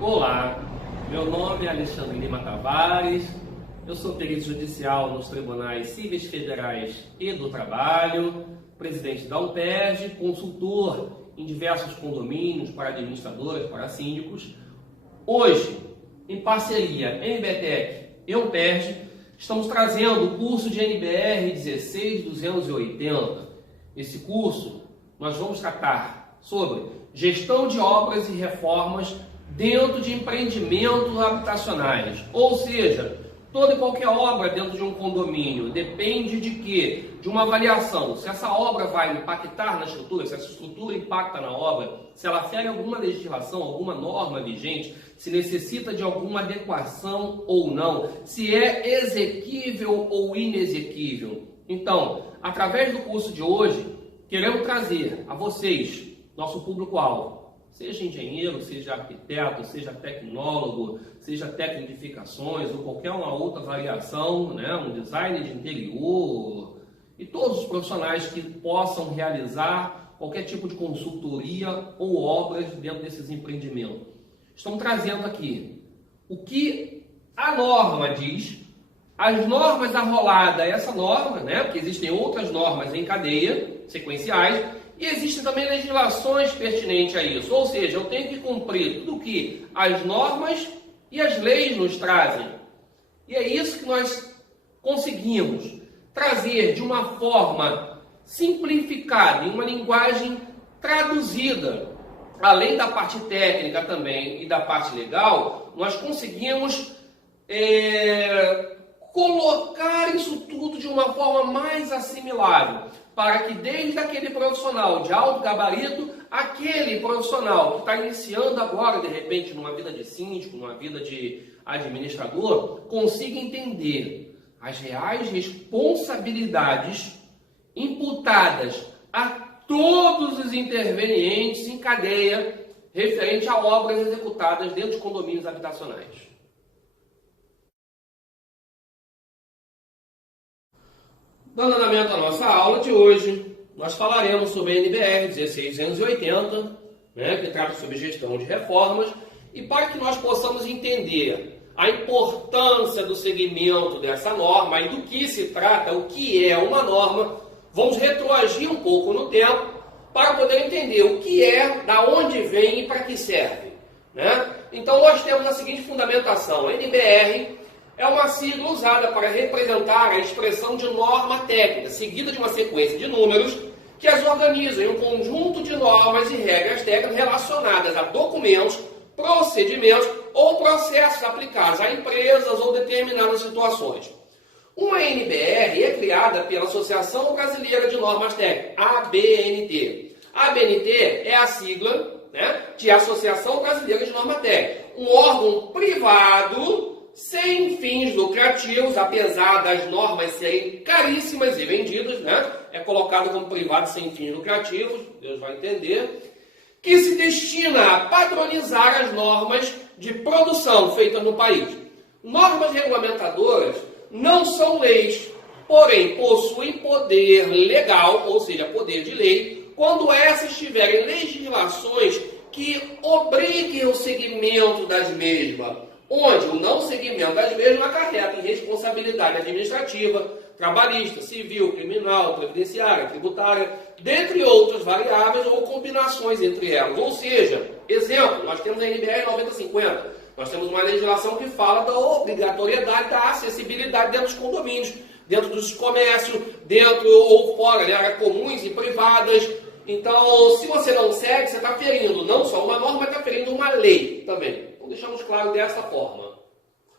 Olá, meu nome é Alexandre Lima Tavares, eu sou perito judicial nos tribunais cíveis federais e do trabalho, presidente da UNPERJ, consultor em diversos condomínios para administradores, para síndicos. Hoje, em parceria NBTEC e UNPERJ, estamos trazendo o curso de NBR 16280. Esse curso nós vamos tratar sobre gestão de obras e reformas dentro de empreendimentos habitacionais, ou seja, toda e qualquer obra dentro de um condomínio depende de quê? De uma avaliação, se essa obra vai impactar na estrutura, se essa estrutura impacta na obra, se ela fere alguma legislação, alguma norma vigente, se necessita de alguma adequação ou não, se é exequível ou inexequível. Então, através do curso de hoje, queremos trazer a vocês, nosso público-alvo, seja engenheiro, seja arquiteto, seja tecnólogo, seja técnico de edificações ou qualquer uma outra variação, né? Um designer de interior e todos os profissionais que possam realizar qualquer tipo de consultoria ou obras dentro desses empreendimentos. Estamos trazendo aqui o que a norma diz, as normas arroladas a essa norma, né? Porque existem outras normas em cadeia, sequenciais, e existem também legislações pertinentes a isso, ou seja, eu tenho que cumprir tudo que as normas e as leis nos trazem. E é isso que nós conseguimos trazer de uma forma simplificada, em uma linguagem traduzida. Além da parte técnica também e da parte legal, nós conseguimos colocar isso tudo de uma forma mais assimilável, para que desde aquele profissional de alto gabarito, aquele profissional que está iniciando agora, de repente, numa vida de síndico, numa vida de administrador, consiga entender as reais responsabilidades imputadas a todos os intervenientes em cadeia referente a obras executadas dentro de condomínios habitacionais. Dando andamento à nossa aula de hoje, nós falaremos sobre a NBR 16280, né, que trata sobre gestão de reformas, e para que nós possamos entender a importância do segmento dessa norma e do que se trata, o que é uma norma, vamos retroagir um pouco no tempo para poder entender o que é, da onde vem e para que serve, né? Então nós temos a seguinte fundamentação: a NBR é uma sigla usada para representar a expressão de norma técnica, seguida de uma sequência de números que as organizam em um conjunto de normas e regras técnicas relacionadas a documentos, procedimentos ou processos aplicados a empresas ou determinadas situações. Uma NBR é criada pela Associação Brasileira de Normas Técnicas, ABNT. A ABNT é a sigla, né, de Associação Brasileira de Normas Técnicas, um órgão privado sem fins lucrativos, apesar das normas serem caríssimas e vendidas, né? É colocado como privado sem fins lucrativos, Deus vai entender, que se destina a padronizar as normas de produção feitas no país. Normas regulamentadoras não são leis, porém possuem poder legal, ou seja, poder de lei, quando essas tiverem legislações que obriguem o seguimento das mesmas, onde o não seguimento das mesmas acarreta em responsabilidade administrativa, trabalhista, civil, criminal, previdenciária, tributária, dentre outras variáveis ou combinações entre elas. Ou seja, exemplo, nós temos a NBR 9050, nós temos uma legislação que fala da obrigatoriedade da acessibilidade dentro dos condomínios, dentro dos comércios, dentro ou fora de áreas comuns e privadas. Então, se você não segue, você está ferindo não só uma norma, mas está ferindo uma lei também. Então, deixamos claro dessa forma.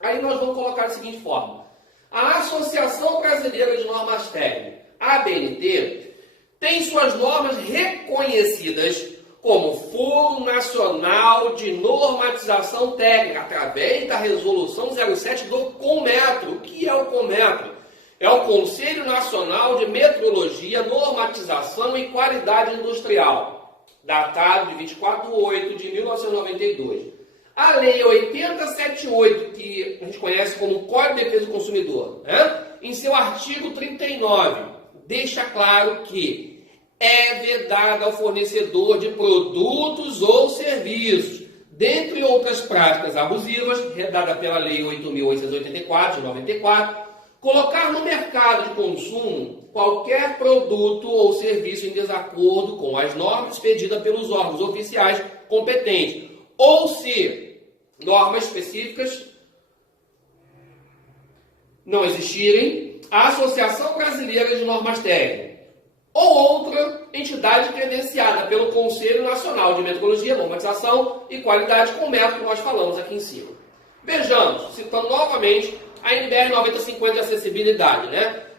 Aí nós vamos colocar da seguinte forma: a Associação Brasileira de Normas Técnicas, ABNT, tem suas normas reconhecidas como Foro Nacional de Normatização Técnica, através da Resolução 07 do CONMETRO. O que é o CONMETRO? É o Conselho Nacional de Metrologia, Normatização e Qualidade Industrial, datado de 24/8 de 1992. A Lei 8078, que a gente conhece como Código de Defesa do Consumidor, né? Em seu artigo 39, deixa claro que é vedado ao fornecedor de produtos ou serviços dentre outras práticas abusivas, redada pela Lei 8.884 de 94, colocar no mercado de consumo qualquer produto ou serviço em desacordo com as normas expedidas pelos órgãos oficiais competentes, ou se normas específicas não existirem, a Associação Brasileira de Normas Técnicas ou outra entidade credenciada pelo Conselho Nacional de Metrologia, Normatização e Qualidade, com o método que nós falamos aqui em cima. Vejamos, citando novamente a NBR 9050 de acessibilidade,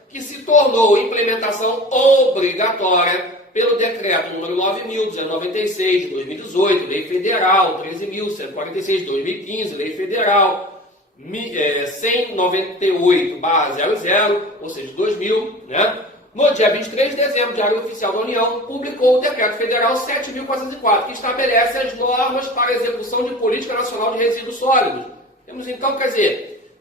que se tornou implementação obrigatória pelo Decreto número 9.296 de 2018, Lei Federal 13.146 de 2015, Lei Federal 10098/00, ou seja, 2000, No dia 23 de dezembro, Diário Oficial da União publicou o Decreto Federal 7.404, que estabelece as normas para a execução de Política Nacional de Resíduos Sólidos. Temos então,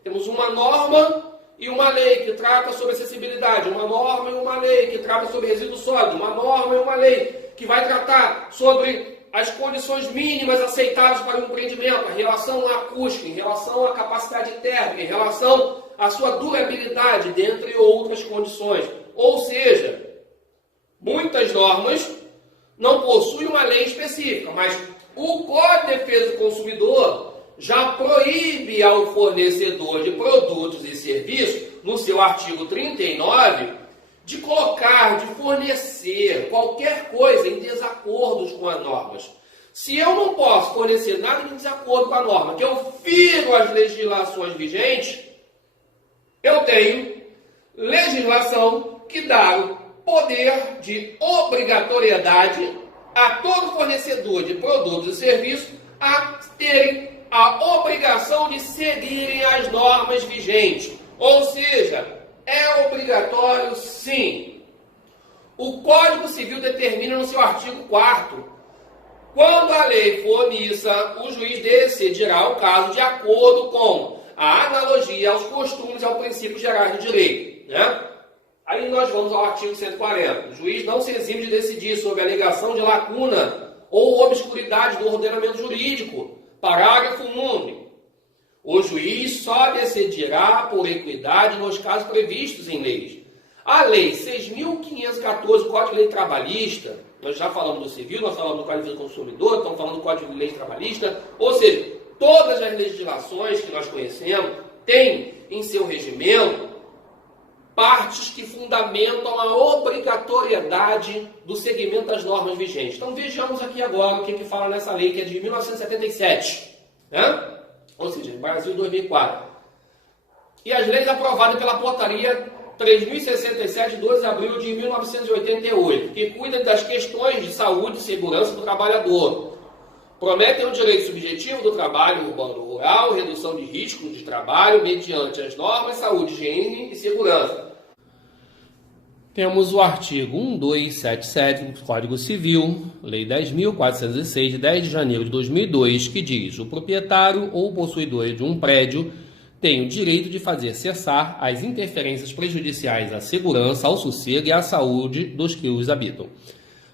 temos uma norma e uma lei que trata sobre acessibilidade, uma norma e uma lei que trata sobre resíduos sólidos, uma norma e uma lei que vai tratar sobre as condições mínimas aceitáveis para o empreendimento, em relação à acústica, em relação à capacidade térmica, em relação à sua durabilidade, dentre outras condições. Ou seja, muitas normas não possuem uma lei específica, mas o Código de Defesa do Consumidor já proíbe ao fornecedor de produtos e serviços, no seu artigo 39, de colocar, de fornecer qualquer coisa em desacordos com as normas. Se eu não posso fornecer nada em desacordo com a norma, que eu firo as legislações vigentes, eu tenho legislação que dá o poder de obrigatoriedade a todo fornecedor de produtos e serviços a terem a obrigação de seguirem as normas vigentes. Ou seja, é obrigatório sim. O Código Civil determina no seu artigo 4º, quando a lei for omissa, o juiz decidirá o caso de acordo com a analogia aos costumes e aos princípios gerais do direito. Aí nós vamos ao artigo 140. O juiz não se exime de decidir sobre a alegação de lacuna ou obscuridade do ordenamento jurídico. Parágrafo 1º. O juiz só decidirá por equidade nos casos previstos em leis. A Lei 6.514, Código de Lei Trabalhista, nós já falamos do civil, nós falamos do Código do Consumidor, estamos falando do Código de Lei Trabalhista, ou seja, todas as legislações que nós conhecemos têm em seu regimento partes que fundamentam a obrigatoriedade do seguimento das normas vigentes. Então vejamos aqui agora o que fala nessa lei, que é de 1977, ou seja, Brasil 2004. E as leis aprovadas pela portaria 3.067, de 12 de abril de 1988, que cuida das questões de saúde e segurança do trabalhador. Prometem o direito subjetivo do trabalho urbano-rural, redução de riscos de trabalho mediante as normas de saúde, higiene e segurança. Temos o artigo 1277 do Código Civil, Lei 10.406, de 10 de janeiro de 2002, que diz: o proprietário ou possuidor de um prédio tem o direito de fazer cessar as interferências prejudiciais à segurança, ao sossego e à saúde dos que os habitam,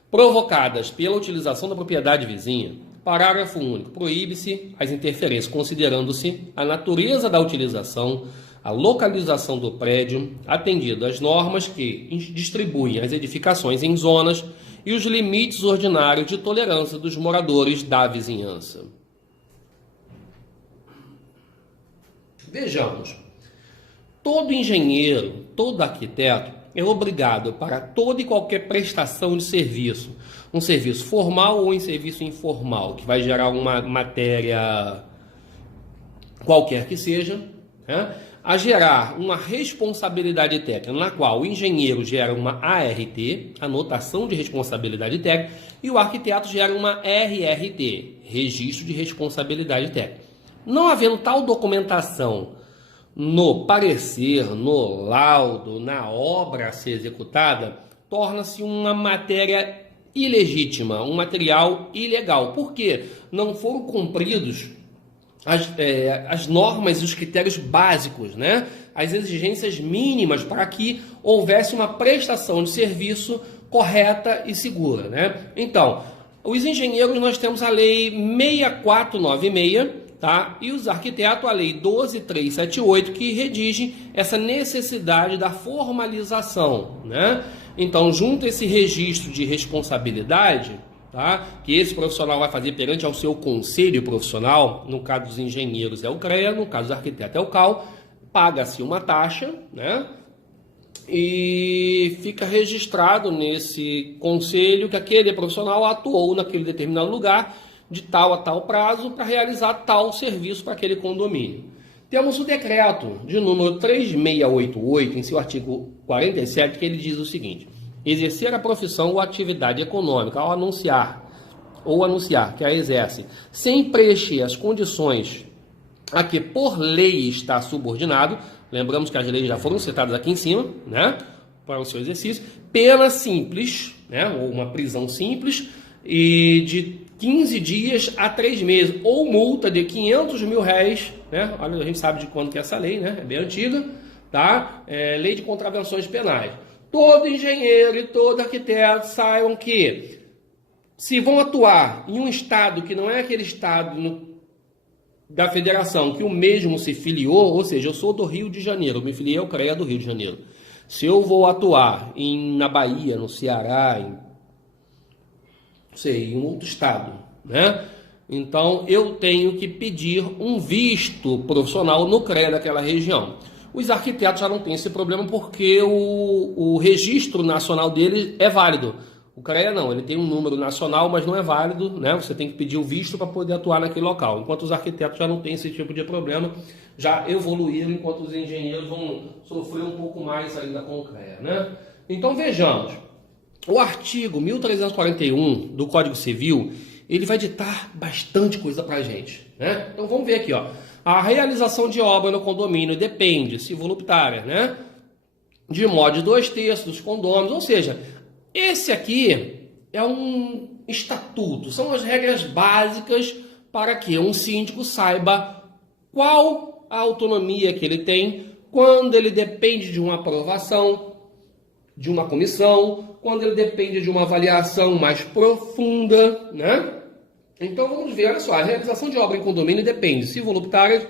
provocadas pela utilização da propriedade vizinha. Parágrafo único. Proíbe-se as interferências, considerando-se a natureza da utilização, a localização do prédio, atendido às normas que distribuem as edificações em zonas e os limites ordinários de tolerância dos moradores da vizinhança. Vejamos, todo engenheiro, todo arquiteto é obrigado para toda e qualquer prestação de serviço, um serviço formal ou um serviço informal, que vai gerar uma matéria qualquer que seja, a gerar uma responsabilidade técnica, na qual o engenheiro gera uma ART, anotação de responsabilidade técnica, e o arquiteto gera uma RRT, registro de responsabilidade técnica. Não havendo tal documentação no parecer, no laudo, na obra a ser executada, torna-se uma matéria ilegítima, um material ilegal. Por quê? Não foram cumpridos as normas e os critérios básicos, as exigências mínimas para que houvesse uma prestação de serviço correta e segura. Então, Os engenheiros nós temos a lei 6496, tá? E os arquitetos a lei 12378, que redigem essa necessidade da formalização, né? Então, junto a esse registro de responsabilidade, tá? Que esse profissional vai fazer perante ao seu conselho profissional, no caso dos engenheiros é o CREA, no caso do arquiteto é o CAL, paga-se uma taxa, né? E fica registrado nesse conselho que aquele profissional atuou naquele determinado lugar de tal a tal prazo para realizar tal serviço para aquele condomínio. Temos o decreto de número 3688, em seu artigo 47, que ele diz o seguinte: exercer a profissão ou atividade econômica ao anunciar que a exerce sem preencher as condições a que por lei está subordinado, lembramos que as leis já foram citadas aqui em cima, né, para o seu exercício, pena simples, né, ou uma prisão simples, e de 15 dias a 3 meses, ou multa de R$500 mil, né, olha, a gente sabe de quando que é essa lei, né, é bem antiga, tá, lei de contravenções penais. Todo engenheiro e todo arquiteto saibam que, se vão atuar em um estado que não é aquele estado da federação que o mesmo se filiou, ou seja, eu sou do Rio de Janeiro, eu me filiei ao CREA do Rio de Janeiro. Se eu vou atuar na Bahia, no Ceará, em um outro estado, né? Então eu tenho que pedir um visto profissional no CREA daquela região. Os arquitetos já não têm esse problema porque o registro nacional dele é válido. O CREA não, ele tem um número nacional, mas não é válido, né? Você tem que pedir o visto para poder atuar naquele local. Enquanto os arquitetos já não têm esse tipo de problema, já evoluíram, enquanto os engenheiros vão sofrer um pouco mais ainda com o CREA, né? Então vejamos, o artigo 1341 do Código Civil, ele vai ditar bastante coisa para a gente, né? Então vamos ver aqui, ó. A realização de obra no condomínio depende, se voluntária, né, de modo de 2/3 dos condôminos, ou seja, esse aqui é um estatuto, são as regras básicas para que um síndico saiba qual a autonomia que ele tem, quando ele depende de uma aprovação, de uma comissão, quando ele depende de uma avaliação mais profunda, né? Então vamos ver, olha só, a realização de obra em condomínio depende, se voluntária,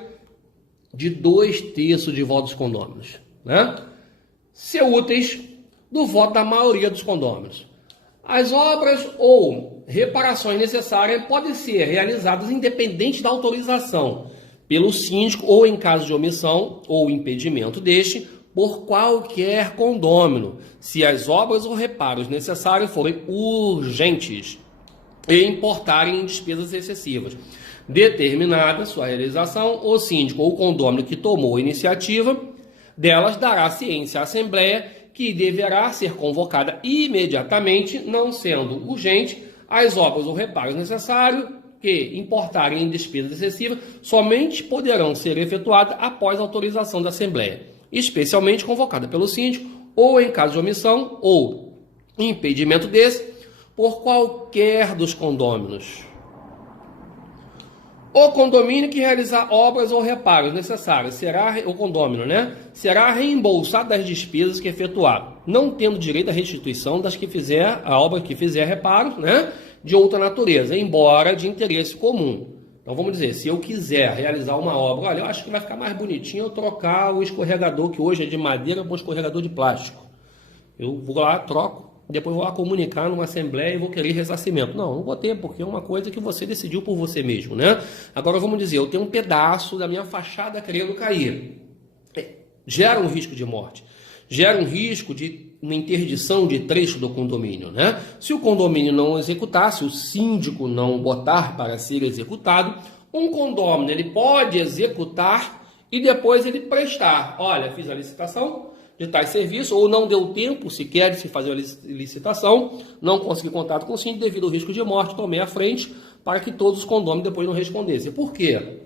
de 2/3 de votos dos condôminos, né? Se úteis, do voto da maioria dos condôminos. As obras ou reparações necessárias podem ser realizadas independente da autorização pelo síndico ou, em caso de omissão ou impedimento deste, por qualquer condômino, se as obras ou reparos necessários forem urgentes e importarem em despesas excessivas. Determinada sua realização, o síndico ou o condômino que tomou a iniciativa delas dará ciência à Assembleia, que deverá ser convocada imediatamente, não sendo urgente, as obras ou reparos necessários que importarem em despesas excessivas somente poderão ser efetuadas após autorização da Assembleia, especialmente convocada pelo síndico, ou em caso de omissão ou impedimento desse, por qualquer dos condôminos. O condomínio que realizar obras ou reparos necessários o condômino, né, será reembolsado das despesas que efetuar, não tendo direito à restituição das que fizer a obra que fizer reparos, né, de outra natureza, embora de interesse comum. Então vamos dizer, se eu quiser realizar uma obra, olha, eu acho que vai ficar mais bonitinho eu trocar o escorregador, que hoje é de madeira, para um escorregador de plástico. Eu vou lá, troco, depois vou lá comunicar numa assembleia e vou querer ressarcimento. Não vou ter, porque é uma coisa que você decidiu por você mesmo, né? Agora vamos dizer, eu tenho um pedaço da minha fachada querendo cair. Gera um risco de morte. Gera um risco de uma interdição de trecho do condomínio, né? Se o condomínio não executar, se o síndico não botar para ser executado, um condômino ele pode executar e depois ele prestar. Olha, fiz a licitação de tais serviços, ou não deu tempo sequer de se fazer a licitação, não consegui contato com o síndico devido ao risco de morte, tomei a frente para que todos os condôminos depois não respondessem. Por quê?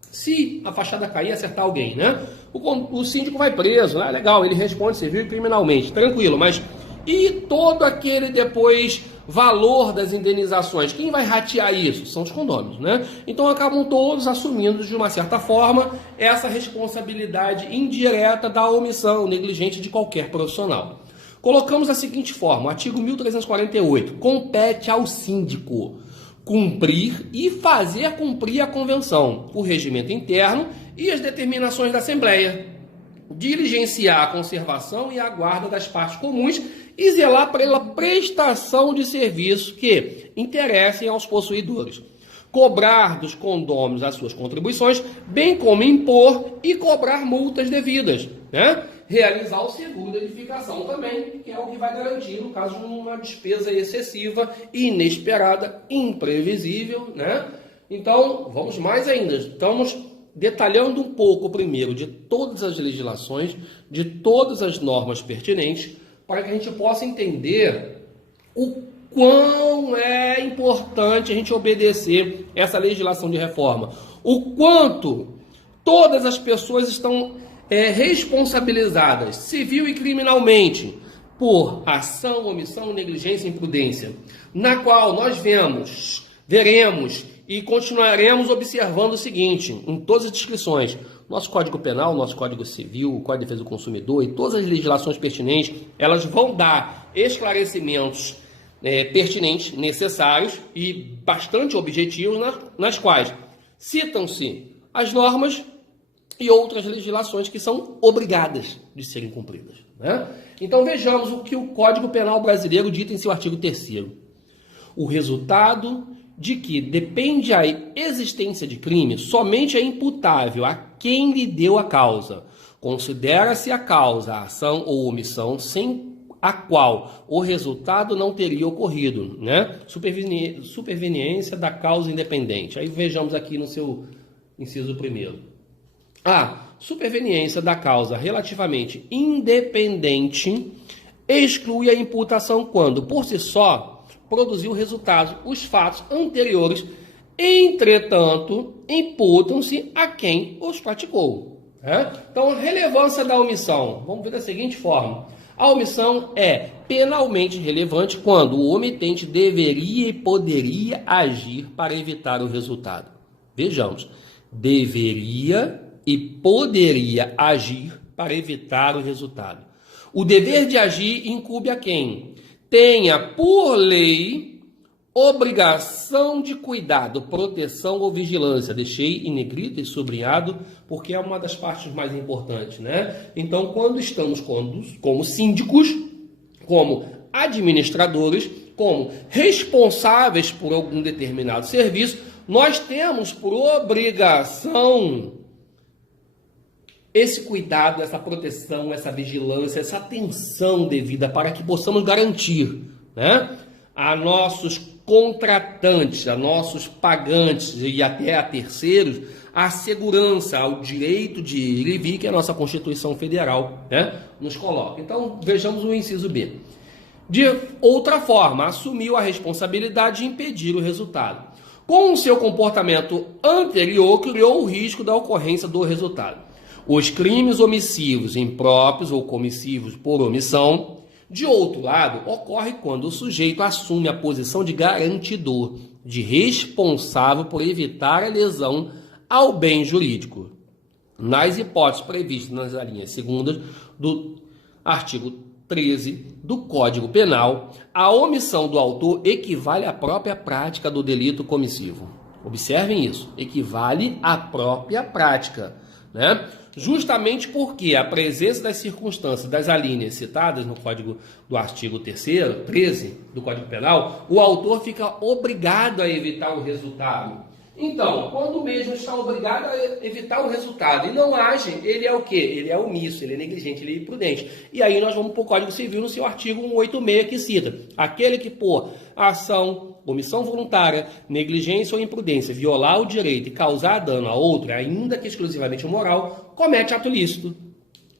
Se a fachada cair e acertar alguém, né? O síndico vai preso, né? Legal, ele responde civil e criminalmente, tranquilo, mas e todo aquele depois valor das indenizações? Quem vai ratear isso? São os condôminos, né? Então acabam todos assumindo de uma certa forma essa responsabilidade indireta da omissão negligente de qualquer profissional. Colocamos a seguinte forma: o artigo 1348, compete ao síndico cumprir e fazer cumprir a convenção, o regimento interno e as determinações da Assembleia, diligenciar a conservação e a guarda das partes comuns e zelar pela prestação de serviço que interessem aos possuidores, cobrar dos condôminos as suas contribuições, bem como impor e cobrar multas devidas, né? Realizar o seguro de edificação também, que é o que vai garantir no caso de uma despesa excessiva, inesperada, imprevisível, né? Então, vamos mais ainda. Estamos detalhando um pouco primeiro de todas as legislações, de todas as normas pertinentes, para que a gente possa entender o quão é importante a gente obedecer essa legislação de reforma, o quanto todas as pessoas estão responsabilizadas, civil e criminalmente, por ação, omissão, negligência e imprudência, na qual nós veremos e continuaremos observando o seguinte, em todas as descrições, nosso Código Penal, nosso Código Civil, o Código de Defesa do Consumidor e todas as legislações pertinentes, elas vão dar esclarecimentos pertinentes, necessários e bastante objetivos, nas quais citam-se as normas e outras legislações que são obrigadas de serem cumpridas, né? Então vejamos o que o Código Penal brasileiro dita em seu artigo 3º. O resultado de que depende a existência de crime somente é imputável a quem lhe deu a causa. Considera-se a causa, a ação ou omissão sem a qual o resultado não teria ocorrido, né? Superveniência da causa independente. Aí vejamos aqui no seu inciso 1º. A superveniência da causa relativamente independente exclui a imputação quando, por si só, produziu resultado os fatos anteriores, entretanto, imputam-se a quem os praticou. Então, a relevância da omissão, vamos ver da seguinte forma. A omissão é penalmente relevante quando o omitente deveria e poderia agir para evitar o resultado. Vejamos, deveria e poderia agir para evitar o resultado. O dever de agir incumbe a quem tenha, por lei, obrigação de cuidado, proteção ou vigilância. Deixei em negrito e sublinhado, porque é uma das partes mais importantes, né? Então, quando estamos como síndicos, como administradores, como responsáveis por algum determinado serviço, nós temos por obrigação esse cuidado, essa proteção, essa vigilância, essa atenção devida para que possamos garantir, né, a nossos contratantes, a nossos pagantes e até a terceiros a segurança, ao direito de ir e vir que a nossa Constituição Federal, né, nos coloca. Então, vejamos o inciso B. De outra forma, assumiu a responsabilidade de impedir o resultado. Com o seu comportamento anterior, criou o risco da ocorrência do resultado. Os crimes omissivos, impróprios ou comissivos por omissão, de outro lado, ocorre quando o sujeito assume a posição de garantidor, de responsável por evitar a lesão ao bem jurídico. Nas hipóteses previstas nas linhas segundas do artigo 13 do Código Penal, a omissão do autor equivale à própria prática do delito comissivo. Observem isso, equivale à própria prática, né? Justamente porque a presença das circunstâncias das alíneas citadas no Código do artigo 13 do Código Penal, o autor fica obrigado a evitar o resultado. Então, quando o mesmo está obrigado a evitar o resultado e não age, ele é o quê? Ele é omisso, ele é negligente, ele é imprudente. E aí nós vamos para o Código Civil no seu artigo 186 que cita: aquele que por ação, omissão voluntária, negligência ou imprudência violar o direito e causar dano a outro, ainda que exclusivamente moral, comete ato ilícito.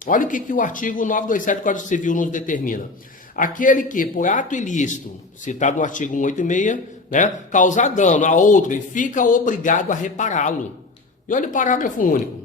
Olha o que o artigo 927 do Código Civil nos determina. Aquele que, por ato ilícito, citado no artigo 186, né, causar dano a outro e fica obrigado a repará-lo. E olha o parágrafo único.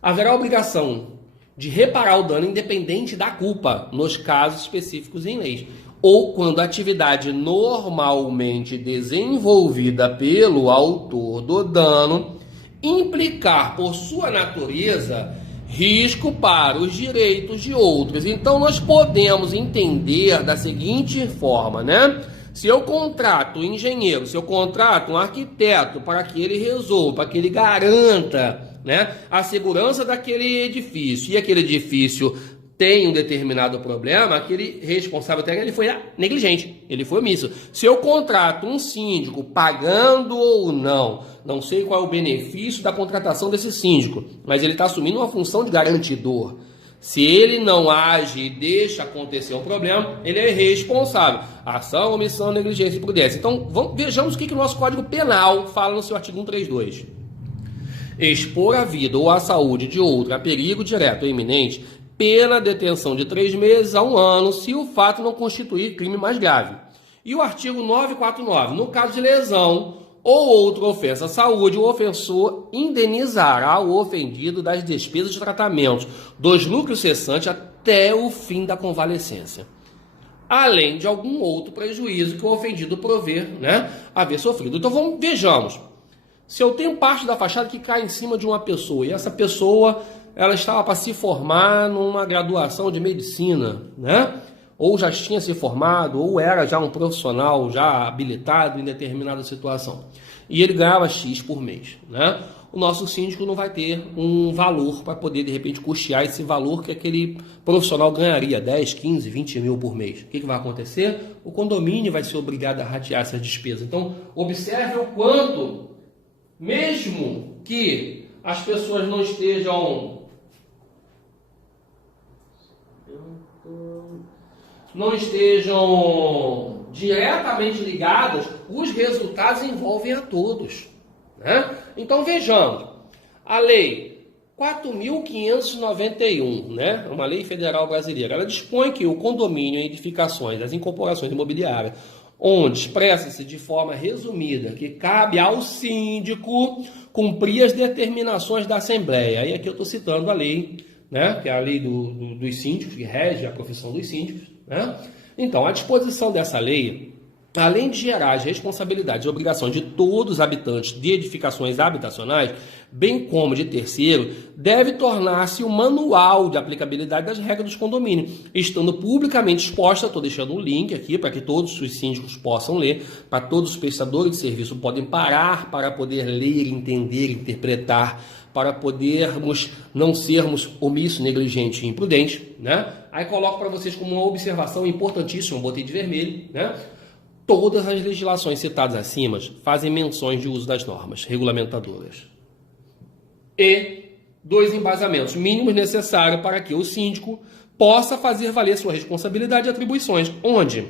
Haverá obrigação de reparar o dano independente da culpa, nos casos específicos em leis, ou quando a atividade normalmente desenvolvida pelo autor do dano implicar, por sua natureza, risco para os direitos de outros. Então nós podemos entender da seguinte forma, né? Se eu contrato um engenheiro, se eu contrato um arquiteto para que ele resolva, para que ele garanta, né, a segurança daquele edifício, e aquele edifício tem um determinado problema, aquele responsável técnico ele foi negligente, ele foi omisso. Se eu contrato um síndico, pagando ou não sei qual é o benefício da contratação desse síndico, mas ele está assumindo uma função de garantidor. Se ele não age e deixa acontecer um problema, ele é responsável. Ação, omissão, negligência e imprudência. Então, vejamos o que o nosso Código Penal fala no seu artigo 132. Expor a vida ou a saúde de outro a perigo direto ou iminente, pena detenção de 3 meses a 1 ano, se o fato não constituir crime mais grave. E o artigo 949, no caso de lesão ou outra ofensa à saúde, o ofensor indenizará o ofendido das despesas de tratamento dos lucros cessantes até o fim da convalescência, além de algum outro prejuízo que o ofendido prover, né, haver sofrido. Então vejamos, se eu tenho parte da fachada que cai em cima de uma pessoa, e essa pessoa ela estava para se formar numa graduação de medicina, né, ou já tinha se formado, ou era já um profissional já habilitado em determinada situação, e ele ganhava X por mês, né? O nosso síndico não vai ter um valor para poder, de repente, custear esse valor que aquele profissional ganharia, 10, 15, 20 mil por mês. O que vai acontecer? O condomínio vai ser obrigado a ratear essas despesas. Então, observe o quanto, mesmo que as pessoas não estejam diretamente ligadas, os resultados envolvem a todos, né? Então vejamos, a lei 4.591, né, uma lei federal brasileira, ela dispõe que o condomínio em edificações, as incorporações imobiliárias, onde expressa-se de forma resumida que cabe ao síndico cumprir as determinações da Assembleia. Aí aqui eu estou citando a lei, né, que é a lei dos síndicos, que rege a profissão dos síndicos, né? Então, a disposição dessa lei, além de gerar as responsabilidades e obrigações de todos os habitantes de edificações habitacionais, bem como de terceiro, deve tornar-se um manual de aplicabilidade das regras dos condomínios, estando publicamente exposta. Estou deixando um link aqui para que todos os síndicos possam ler, para todos os prestadores de serviço podem parar para poder ler, entender, interpretar, para podermos não sermos omissos, negligentes e imprudentes, né? Aí coloco para vocês como uma observação importantíssima, botei de vermelho, né? Todas as legislações citadas acima fazem menções de uso das normas regulamentadoras e dos embasamentos mínimos necessários para que o síndico possa fazer valer sua responsabilidade e atribuições, onde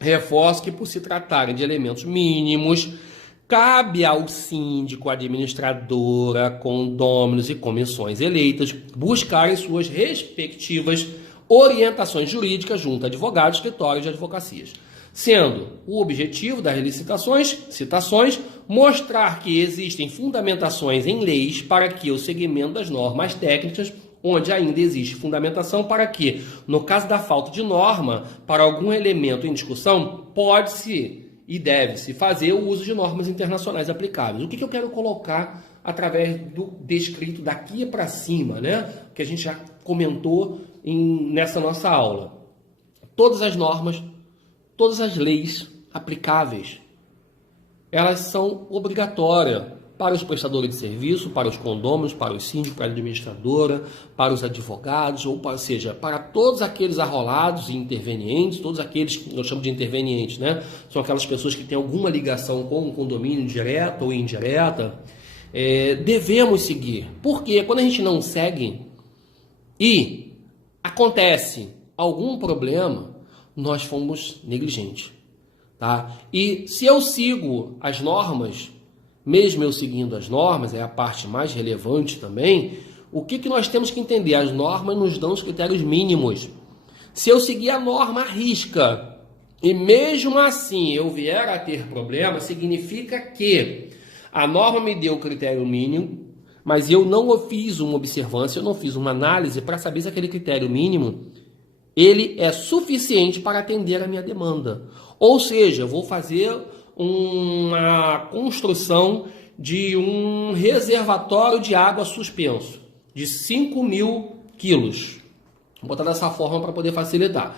reforço que, por se tratarem de elementos mínimos, cabe ao síndico, administradora, condôminos e comissões eleitas buscarem suas respectivas orientações jurídicas junto a advogados, escritórios de advocacias, sendo o objetivo das citações, mostrar que existem fundamentações em leis para que o segmento das normas técnicas, onde ainda existe fundamentação para que, no caso da falta de norma, para algum elemento em discussão, pode-se e deve-se fazer o uso de normas internacionais aplicáveis. O que eu quero colocar através do descrito daqui para cima, né? Que a gente já comentou nessa nossa aula. Todas as normas, todas as leis aplicáveis, elas são obrigatórias para os prestadores de serviço, para os condôminos, para os síndicos, para a administradora, para os advogados, ou seja, para todos aqueles arrolados e intervenientes, todos aqueles que nós chamamos de intervenientes, né? São aquelas pessoas que têm alguma ligação com o condomínio, direta ou indireta, devemos seguir. Porque quando a gente não segue e acontece algum problema, nós fomos negligentes, tá? E se eu sigo as normas, mesmo eu seguindo as normas, é a parte mais relevante também, o que nós temos que entender? As normas nos dão os critérios mínimos. Se eu seguir a norma à risca, e mesmo assim eu vier a ter problema, significa que a norma me deu o critério mínimo, mas eu não fiz uma observância, eu não fiz uma análise para saber se aquele critério mínimo ele é suficiente para atender a minha demanda. Ou seja, eu vou fazer uma construção de um reservatório de água suspenso, de 5.000 quilos. Vou botar dessa forma para poder facilitar.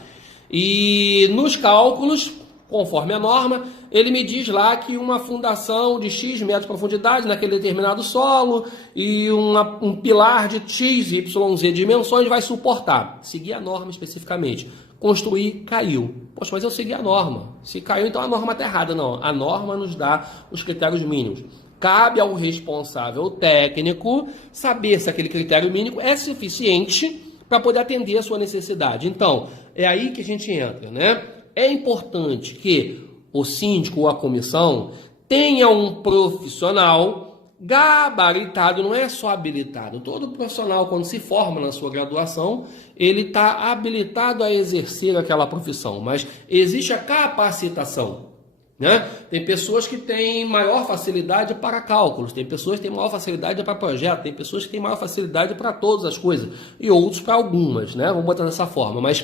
E nos cálculos, conforme a norma, ele me diz lá que uma fundação de X metros de profundidade naquele determinado solo e um pilar de X, YZ dimensões vai suportar. Seguir a norma especificamente. Construir, caiu. Poxa, mas eu segui a norma. Se caiu, então a norma está errada. Não, a norma nos dá os critérios mínimos. Cabe ao responsável técnico saber se aquele critério mínimo é suficiente para poder atender a sua necessidade. Então, é aí que a gente entra, né? É importante que o síndico ou a comissão tenha um profissional gabaritado, não é só habilitado. Todo profissional, quando se forma na sua graduação, ele está habilitado a exercer aquela profissão, mas existe a capacitação, né? Tem pessoas que têm maior facilidade para cálculos, tem pessoas que têm maior facilidade para projeto, tem pessoas que têm maior facilidade para todas as coisas, e outros para algumas, né? Vamos botar dessa forma, mas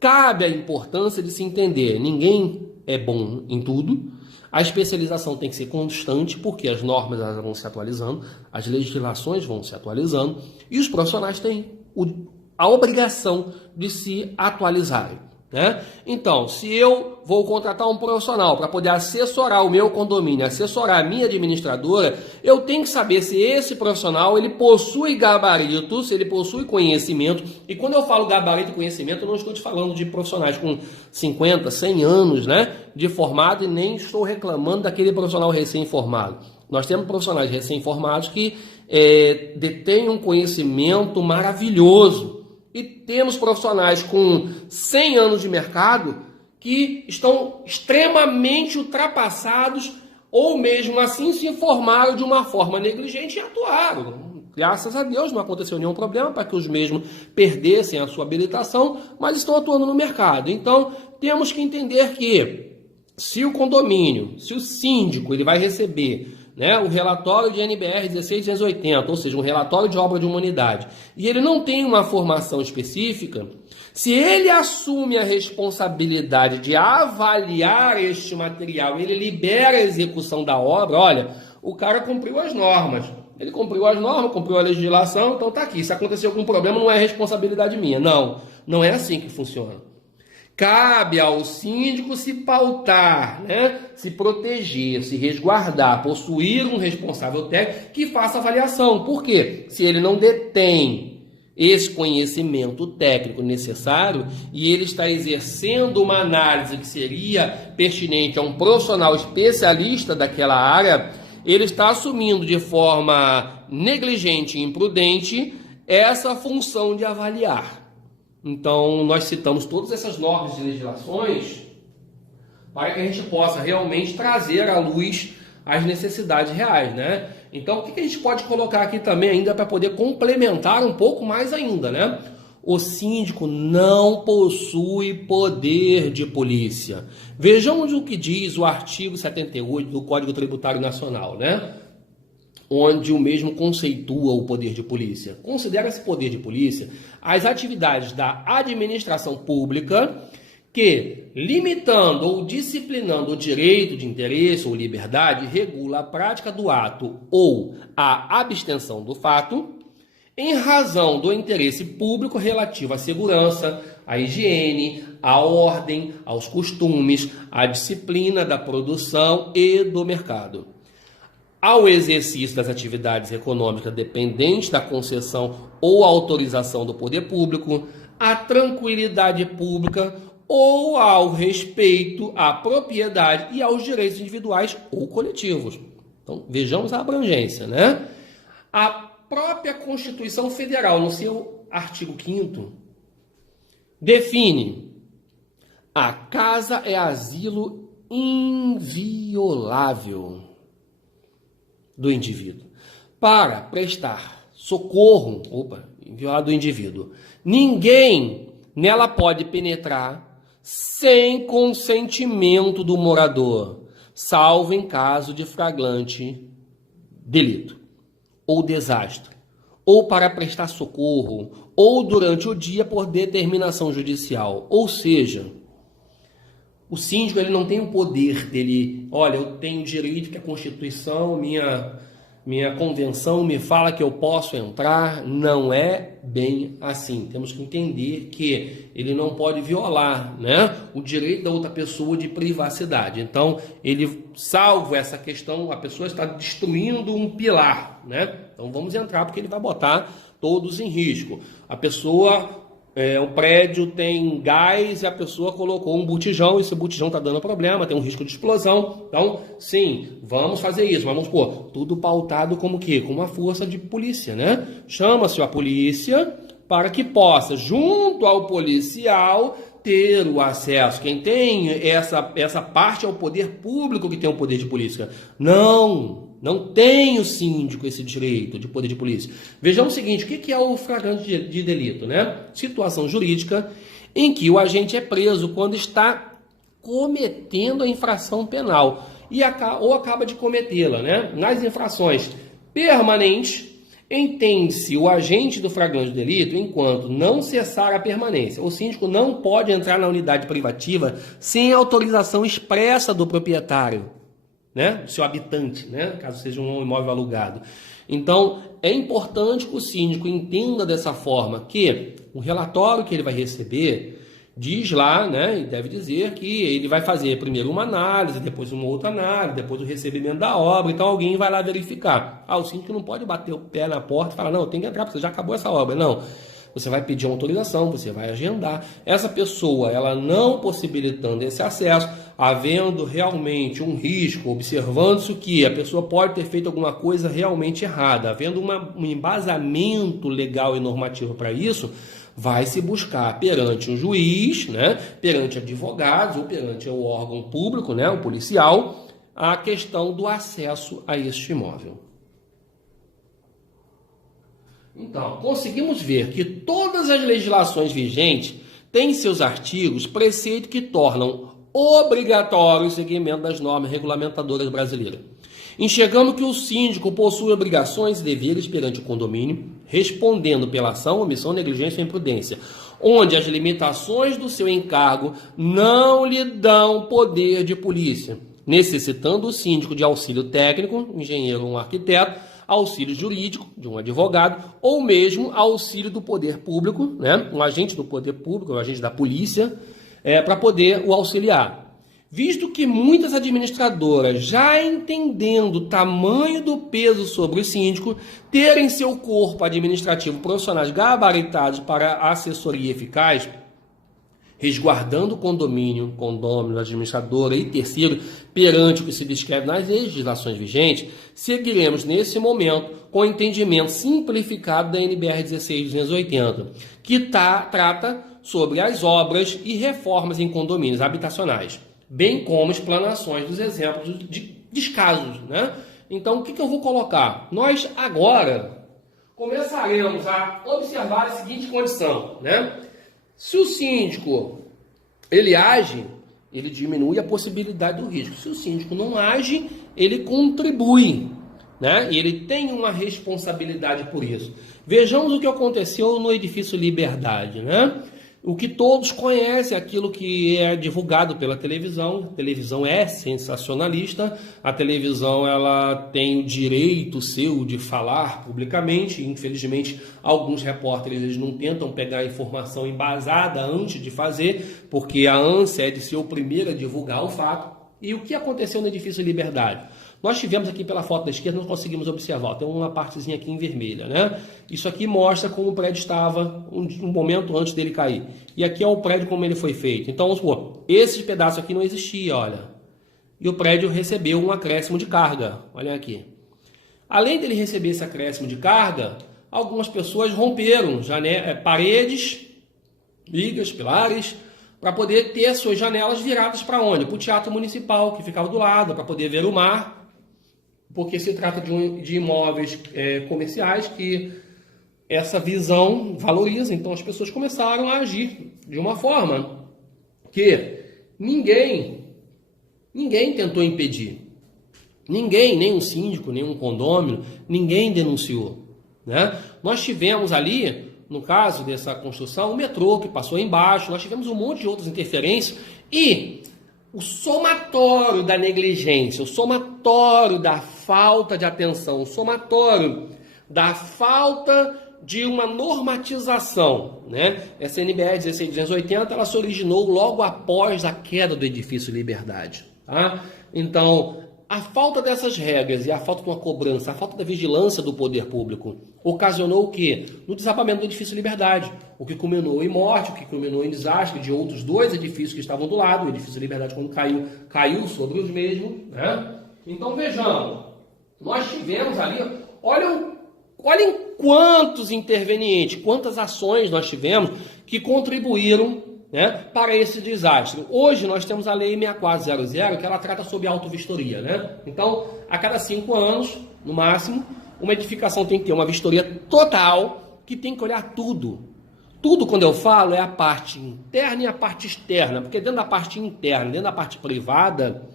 cabe a importância de se entender, ninguém é bom em tudo, a especialização tem que ser constante, porque as normas elas vão se atualizando, as legislações vão se atualizando, e os profissionais têm a obrigação de se atualizarem, né? Então, se eu vou contratar um profissional para poder assessorar o meu condomínio, assessorar a minha administradora, eu tenho que saber se esse profissional ele possui gabarito, se ele possui conhecimento. E quando eu falo gabarito e conhecimento, eu não estou te falando de profissionais com 50, 100 anos, né, de formado, e nem estou reclamando daquele profissional recém-formado. Nós temos profissionais recém-formados que detêm um conhecimento maravilhoso. E temos profissionais com 100 anos de mercado que estão extremamente ultrapassados ou mesmo assim se informaram de uma forma negligente e atuaram. Graças a Deus não aconteceu nenhum problema para que os mesmos perdessem a sua habilitação, mas estão atuando no mercado. Então, temos que entender que se o condomínio, se o síndico, ele vai receber, né, o relatório de NBR 16280, ou seja, um relatório de obra de uma unidade, e ele não tem uma formação específica, se ele assume a responsabilidade de avaliar este material, ele libera a execução da obra, olha, o cara cumpriu as normas, ele cumpriu as normas, cumpriu a legislação, então está aqui. Se acontecer algum problema, não é responsabilidade minha. Não, não é assim que funciona. Cabe ao síndico se pautar, né? Se proteger, se resguardar, possuir um responsável técnico que faça avaliação. Por quê? Se ele não detém esse conhecimento técnico necessário e ele está exercendo uma análise que seria pertinente a um profissional especialista daquela área, ele está assumindo de forma negligente e imprudente essa função de avaliar. Então, nós citamos todas essas normas e legislações para que a gente possa realmente trazer à luz as necessidades reais, né? Então, o que a gente pode colocar aqui também ainda para poder complementar um pouco mais ainda, né? O síndico não possui poder de polícia. Vejamos o que diz o artigo 78 do Código Tributário Nacional, né? Onde o mesmo conceitua o poder de polícia. Considera-se poder de polícia as atividades da administração pública que, limitando ou disciplinando o direito de interesse ou liberdade, regula a prática do ato ou a abstenção do fato, em razão do interesse público relativo à segurança, à higiene, à ordem, aos costumes, à disciplina da produção e do mercado, ao exercício das atividades econômicas dependentes da concessão ou autorização do poder público, à tranquilidade pública ou ao respeito à propriedade e aos direitos individuais ou coletivos. Então, vejamos a abrangência, né? A própria Constituição Federal, no seu artigo 5º, define: a casa é asilo inviolável do indivíduo. Para prestar socorro, inviolável do indivíduo, ninguém nela pode penetrar sem consentimento do morador, salvo em caso de flagrante delito ou desastre, ou para prestar socorro, ou durante o dia por determinação judicial. Ou seja, o síndico ele não tem o poder dele, olha, eu tenho direito que a Constituição minha convenção me fala que eu posso entrar. Não é bem assim. Temos que entender que ele não pode violar, né, o direito da outra pessoa de privacidade. Então, ele, salvo essa questão, a pessoa está destruindo um pilar, né? Então, vamos entrar porque ele vai botar todos em risco. A pessoa... o prédio tem gás e a pessoa colocou um botijão, esse botijão está dando problema, tem um risco de explosão. Então, sim, vamos fazer isso, mas vamos pôr tudo pautado como que? Com uma força de polícia, né? Chama-se a polícia para que possa, junto ao policial, ter o acesso. Quem tem essa parte é o poder público que tem o poder de polícia. Não tem o síndico esse direito de poder de polícia. Vejamos o seguinte, o que é o flagrante de delito, né? Situação jurídica em que o agente é preso quando está cometendo a infração penal ou acaba de cometê-la, né? Nas infrações permanentes, entende-se o agente do flagrante de delito enquanto não cessar a permanência. O síndico não pode entrar na unidade privativa sem autorização expressa do proprietário, né, do seu habitante, né, caso seja um imóvel alugado. Então, é importante que o síndico entenda dessa forma que o relatório que ele vai receber diz lá, né, e deve dizer que ele vai fazer primeiro uma análise, depois uma outra análise, depois o recebimento da obra. Então, alguém vai lá verificar. O síndico não pode bater o pé na porta e falar, não, tem que entrar, porque já acabou essa obra. Não. Você vai pedir uma autorização, você vai agendar. Essa pessoa, ela não possibilitando esse acesso, havendo realmente um risco, observando-se que a pessoa pode ter feito alguma coisa realmente errada, havendo um embasamento legal e normativo para isso, vai se buscar perante um juiz, né, perante advogados ou perante o órgão público, né, o policial, a questão do acesso a este imóvel. Então, conseguimos ver que todas as legislações vigentes têm em seus artigos preceitos que tornam obrigatório o seguimento das normas regulamentadoras brasileiras. Enxergamos que o síndico possui obrigações e deveres perante o condomínio, respondendo pela ação, omissão, negligência ou imprudência, onde as limitações do seu encargo não lhe dão poder de polícia, necessitando o síndico de auxílio técnico, engenheiro ou um arquiteto, auxílio jurídico de um advogado, ou mesmo auxílio do poder público, né, um agente do poder público, um agente da polícia, para poder o auxiliar. Visto que muitas administradoras, já entendendo o tamanho do peso sobre o síndico, terem seu corpo administrativo profissionais gabaritados para assessoria eficaz, resguardando o condomínio, administradora e terceiro, perante o que se descreve nas legislações vigentes, seguiremos nesse momento com o entendimento simplificado da NBR 16280, que trata sobre as obras e reformas em condomínios habitacionais, bem como explanações dos exemplos de descasos, né? Então, o que eu vou colocar? Nós agora começaremos a observar a seguinte condição, né? Se o síndico, ele age, ele diminui a possibilidade do risco. Se o síndico não age, ele contribui, né? E ele tem uma responsabilidade por isso. Vejamos o que aconteceu no edifício Liberdade, né? O que todos conhecem, aquilo que é divulgado pela televisão. A televisão é sensacionalista, a televisão ela tem o direito seu de falar publicamente. Infelizmente, alguns repórteres eles não tentam pegar a informação embasada antes de fazer, porque a ânsia é de ser o primeiro a divulgar o fato. E o que aconteceu no edifício Liberdade? Nós tivemos aqui pela foto da esquerda, nós conseguimos observar, tem uma partezinha aqui em vermelha, né? Isso aqui mostra como o prédio estava um momento antes dele cair. E aqui é o prédio como ele foi feito. Então, vamos supor, esse pedaço aqui não existia, olha. E o prédio recebeu um acréscimo de carga, olha aqui. Além dele receber esse acréscimo de carga, algumas pessoas romperam paredes, vigas, pilares, para poder ter suas janelas viradas para onde? Para o Teatro Municipal, que ficava do lado, para poder ver o mar, porque se trata de imóveis comerciais que essa visão valoriza. Então as pessoas começaram a agir de uma forma que ninguém tentou impedir. Ninguém, nem um síndico, nem um condômino, ninguém denunciou, né? Nós tivemos ali, no caso dessa construção, o metrô que passou embaixo, nós tivemos um monte de outras interferências e o somatório da negligência, o somatório da falta de atenção, o somatório da falta de uma normatização, né? Essa NBR 16280, ela se originou logo após a queda do edifício Liberdade, tá? Então, a falta dessas regras e a falta de uma cobrança, a falta da vigilância do poder público ocasionou o quê? No desabamento do edifício Liberdade, o que culminou em morte, o que culminou em desastre de outros dois edifícios que estavam do lado. O edifício Liberdade, quando caiu sobre os mesmos, né? Então, vejamos, nós tivemos ali, olhem quantos intervenientes, quantas ações nós tivemos que contribuíram, né, para esse desastre. Hoje nós temos a Lei 6400, que ela trata sobre auto-vistoria, né? Então, a cada 5 anos, no máximo, uma edificação tem que ter uma vistoria total, que tem que olhar tudo. Tudo, quando eu falo, é a parte interna e a parte externa, porque dentro da parte interna, dentro da parte privada,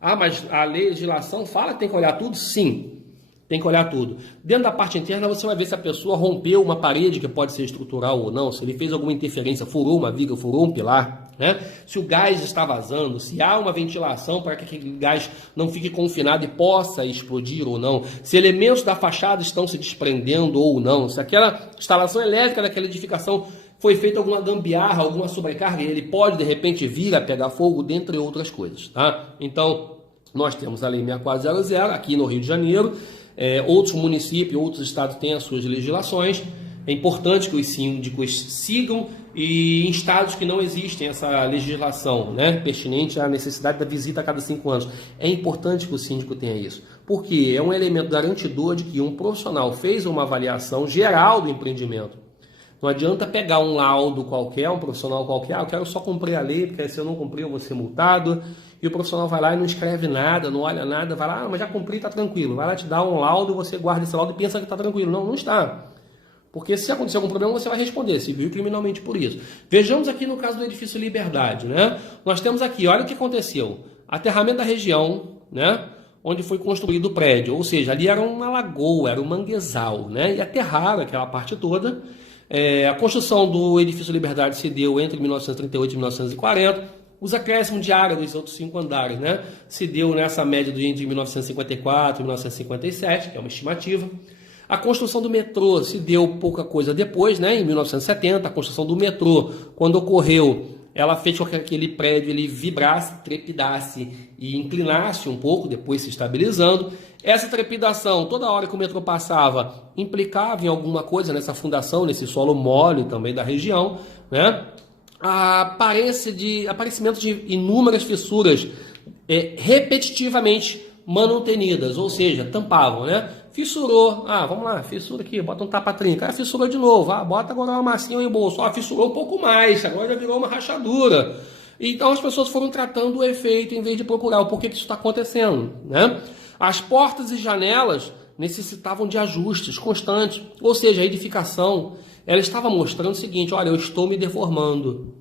mas a legislação fala que tem que olhar tudo? Sim. Tem que olhar tudo. Dentro da parte interna, você vai ver se a pessoa rompeu uma parede, que pode ser estrutural ou não, se ele fez alguma interferência, furou uma viga, furou um pilar, né? Se o gás está vazando, se há uma ventilação para que aquele gás não fique confinado e possa explodir ou não, se elementos da fachada estão se desprendendo ou não, se aquela instalação elétrica daquela edificação foi feita alguma gambiarra, alguma sobrecarga, e ele pode, de repente, vir a pegar fogo, dentre outras coisas, tá? Então, nós temos a Lei 6400 aqui no Rio de Janeiro. Outros municípios, outros estados têm as suas legislações. É importante que os síndicos sigam, e em estados que não existem essa legislação, né, pertinente à necessidade da visita a cada 5 anos, é importante que o síndico tenha isso, porque é um elemento garantidor de que um profissional fez uma avaliação geral do empreendimento. Não adianta pegar um laudo qualquer, um profissional qualquer, eu quero só cumprir a lei, porque se eu não cumprir eu vou ser multado, e o profissional vai lá e não escreve nada, não olha nada, vai lá, mas já cumpri, está tranquilo. Vai lá te dar um laudo, você guarda esse laudo e pensa que está tranquilo. Não, não está. Porque se acontecer algum problema, você vai responder civil e criminalmente por isso. Vejamos aqui no caso do edifício Liberdade, né? Nós temos aqui, olha o que aconteceu. Aterramento da região, né, onde foi construído o prédio. Ou seja, ali era uma lagoa, era um manguezal, né? E aterraram aquela parte toda. A construção do edifício Liberdade se deu entre 1938 e 1940. Os acréscimos de área dos outros 5 andares, né, se deu nessa média entre 1954 e 1957, que é uma estimativa. A construção do metrô se deu pouca coisa depois, né, em 1970. A construção do metrô, quando ocorreu, ela fez com que aquele prédio ele vibrasse, trepidasse e inclinasse um pouco, depois se estabilizando. Essa trepidação, toda hora que o metrô passava, implicava em alguma coisa nessa fundação, nesse solo mole também da região, né? Aparecimento de inúmeras fissuras repetitivamente manutenidas, ou seja, tampavam, né? Fissurou, vamos lá, fissura aqui, bota um tapa-trinca, fissurou de novo, bota agora uma massinha em bolso, fissurou um pouco mais, agora já virou uma rachadura. Então as pessoas foram tratando o efeito em vez de procurar o porquê que isso está acontecendo, né? As portas e janelas necessitavam de ajustes constantes, ou seja, a edificação ela estava mostrando o seguinte: olha, eu estou me deformando,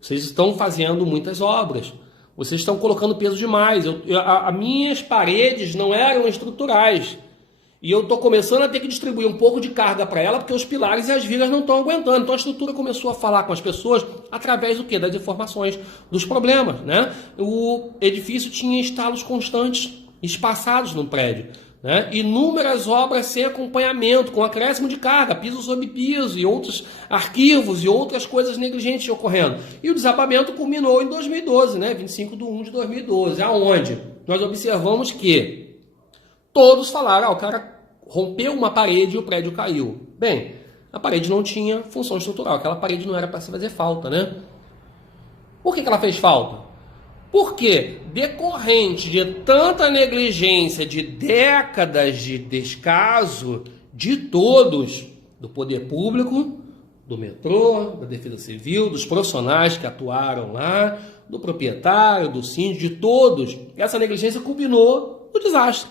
vocês estão fazendo muitas obras, vocês estão colocando peso demais, as minhas paredes não eram estruturais, e eu estou começando a ter que distribuir um pouco de carga para ela, porque os pilares e as vigas não estão aguentando. Então a estrutura começou a falar com as pessoas através do quê? Das informações, dos problemas, né? O edifício tinha estalos constantes, espaçados no prédio, né? Inúmeras obras sem acompanhamento, com acréscimo de carga, piso sobre piso e outros arquivos e outras coisas negligentes ocorrendo. E o desabamento culminou em 2012, né? 25/1/2012, aonde nós observamos que todos falaram: o cara rompeu uma parede e o prédio caiu. Bem, a parede não tinha função estrutural, aquela parede não era para se fazer falta, né? Por que ela fez falta? Porque, decorrente de tanta negligência, de décadas de descaso de todos, do poder público, do metrô, da Defesa Civil, dos profissionais que atuaram lá, do proprietário, do síndico, de todos, essa negligência culminou no desastre,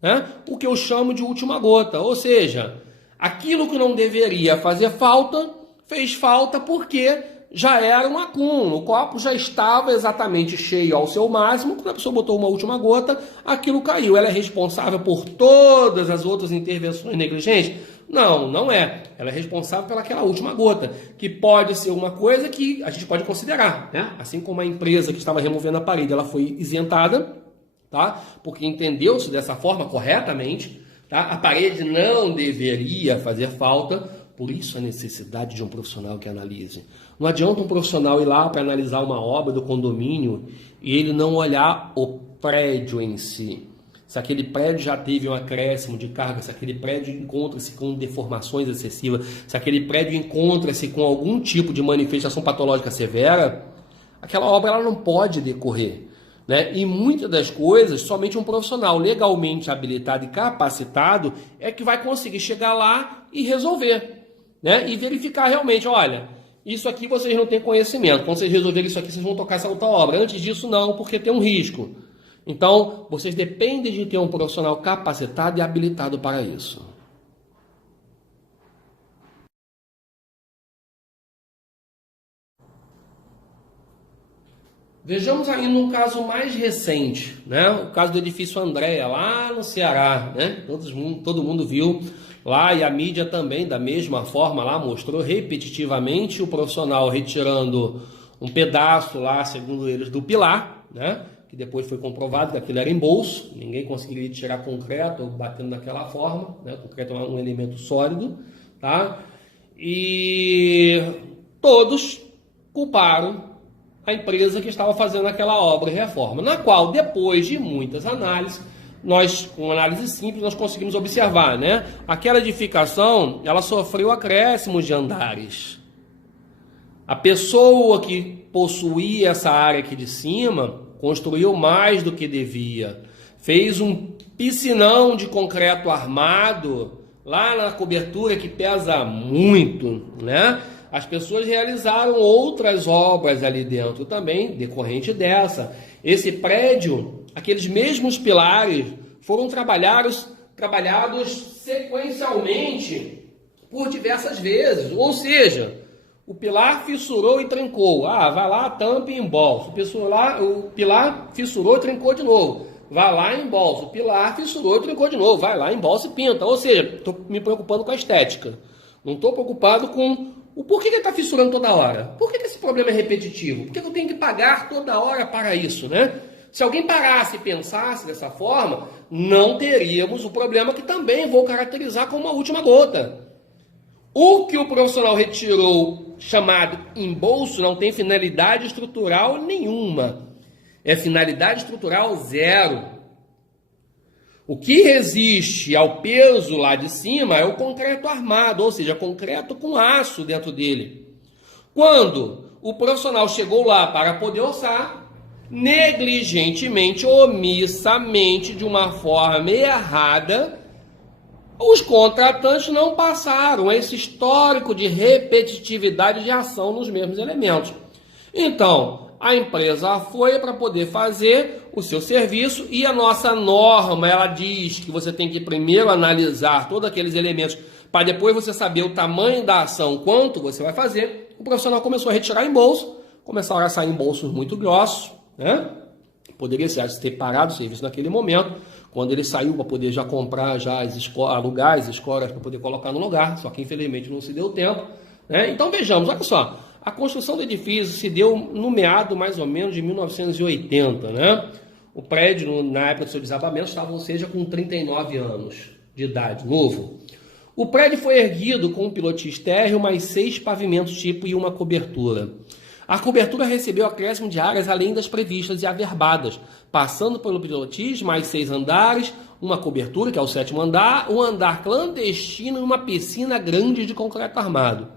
né? O que eu chamo de última gota, ou seja, aquilo que não deveria fazer falta, fez falta porque já era um acúmulo, o copo já estava exatamente cheio ao seu máximo, quando a pessoa botou uma última gota, aquilo caiu. Ela é responsável por todas as outras intervenções negligentes? Não, não é. Ela é responsável pelaquela última gota, que pode ser uma coisa que a gente pode considerar, né? Assim como a empresa que estava removendo a parede, ela foi isentada, tá? Porque entendeu-se dessa forma corretamente, tá? A parede não deveria fazer falta, por isso a necessidade de um profissional que analise. Não adianta um profissional ir lá para analisar uma obra do condomínio e ele não olhar o prédio em si. Se aquele prédio já teve um acréscimo de carga, se aquele prédio encontra-se com deformações excessivas, se aquele prédio encontra-se com algum tipo de manifestação patológica severa, aquela obra ela não pode decorrer, né? E muitas das coisas, somente um profissional legalmente habilitado e capacitado é que vai conseguir chegar lá e resolver, né? E verificar realmente, olha, isso aqui vocês não têm conhecimento, quando vocês resolverem isso aqui, vocês vão tocar essa outra obra. Antes disso, não, porque tem um risco. Então, vocês dependem de ter um profissional capacitado e habilitado para isso. Vejamos ainda um caso mais recente, né? O caso do edifício Andréa, lá no Ceará, né? Todo mundo viu lá, e a mídia também, da mesma forma, lá mostrou repetitivamente o profissional retirando um pedaço lá, segundo eles, do pilar, né? Que depois foi comprovado que aquilo era embolso, ninguém conseguiria tirar concreto batendo daquela forma, né? O concreto é um elemento sólido, tá? E todos culparam a empresa que estava fazendo aquela obra e reforma, na qual, depois de muitas análises, nós, com análise simples, nós conseguimos observar, né? Aquela edificação, ela sofreu acréscimos de andares. A pessoa que possuía essa área aqui de cima construiu mais do que devia, fez um piscinão de concreto armado lá na cobertura que pesa muito, né? As pessoas realizaram outras obras ali dentro também, decorrente dessa. Esse prédio, aqueles mesmos pilares, foram trabalhados sequencialmente por diversas vezes. Ou seja, o pilar fissurou e trancou. Vai lá, tampa e embolsa. O pilar fissurou e trancou de novo. Vai lá e embolsa. O pilar fissurou e trancou de novo. Vai lá, embolsa e pinta. Ou seja, estou me preocupando com a estética. Não estou preocupado com o porquê que ele está fissurando toda hora. Por que esse problema é repetitivo? Por que eu tenho que pagar toda hora para isso, né? Se alguém parasse e pensasse dessa forma, não teríamos o problema que também vou caracterizar como uma última gota. O que o profissional retirou, chamado embolso, não tem finalidade estrutural nenhuma. É finalidade estrutural zero. O que resiste ao peso lá de cima é o concreto armado, ou seja, concreto com aço dentro dele. Quando o profissional chegou lá para poder orçar, negligentemente, omissamente, de uma forma errada, os contratantes não passaram esse histórico de repetitividade de ação nos mesmos elementos. Então, a empresa foi para poder fazer o seu serviço e a nossa norma, ela diz que você tem que primeiro analisar todos aqueles elementos para depois você saber o tamanho da ação, quanto você vai fazer. O profissional começou a retirar embolso, começaram a sair embolsos muito grossos, né? Poderia ter parado o serviço naquele momento, quando ele saiu para poder já comprar, alugar as escoras para poder colocar no lugar, só que infelizmente não se deu tempo, né? Então vejamos, olha só, a construção do edifício se deu no meado mais ou menos de 1980, né? O prédio, na época do seu desabamento, estava, ou seja, com 39 anos de idade, novo. O prédio foi erguido com um pilotis térreo, mais 6 pavimentos tipo e uma cobertura. A cobertura recebeu acréscimo de áreas além das previstas e averbadas, passando pelo pilotis, mais 6 andares, uma cobertura, que é o 7º andar, um andar clandestino e uma piscina grande de concreto armado.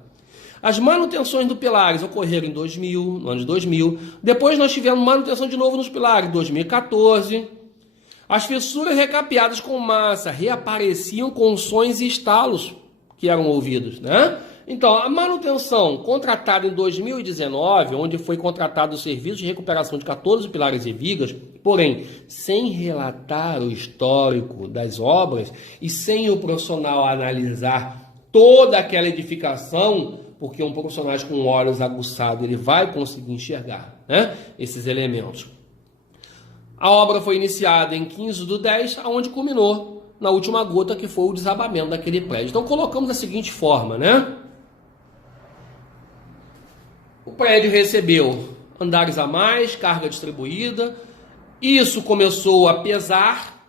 As manutenções dos pilares ocorreram no ano de 2000. Depois nós tivemos manutenção de novo nos pilares, em 2014. As fissuras recapeadas com massa reapareciam com sons e estalos que eram ouvidos, né? Então, a manutenção contratada em 2019, onde foi contratado o serviço de recuperação de 14 pilares e vigas, porém, sem relatar o histórico das obras e sem o profissional analisar toda aquela edificação, porque um profissional com olhos aguçados ele vai conseguir enxergar, né, esses elementos. A obra foi iniciada em 15/10, onde culminou na última gota, que foi o desabamento daquele prédio. Então colocamos da seguinte forma, né? O prédio recebeu andares a mais, carga distribuída, isso começou a pesar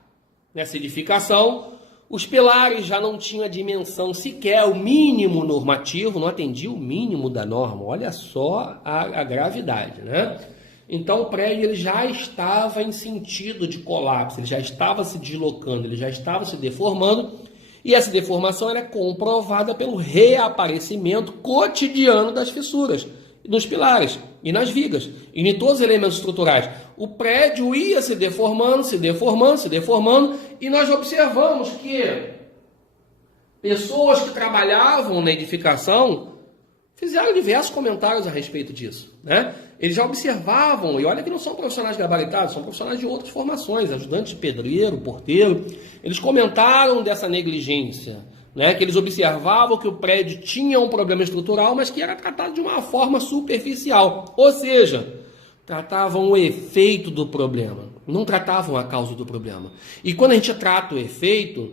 nessa edificação, os pilares já não tinham a dimensão sequer, o mínimo normativo, não atendia o mínimo da norma, olha só a gravidade, né? Então o prédio ele já estava em sentido de colapso, ele já estava se deslocando, ele já estava se deformando, e essa deformação era comprovada pelo reaparecimento cotidiano das fissuras, nos pilares, e nas vigas, e em todos os elementos estruturais. O prédio ia se deformando, se deformando, se deformando, e nós observamos que pessoas que trabalhavam na edificação fizeram diversos comentários a respeito disso, né? Eles já observavam, e olha que não são profissionais gabaritados, são profissionais de outras formações, ajudantes de pedreiro, porteiro, eles comentaram dessa negligência, né, que eles observavam que o prédio tinha um problema estrutural, mas que era tratado de uma forma superficial. Ou seja, tratavam o efeito do problema, não tratavam a causa do problema. E quando a gente trata o efeito,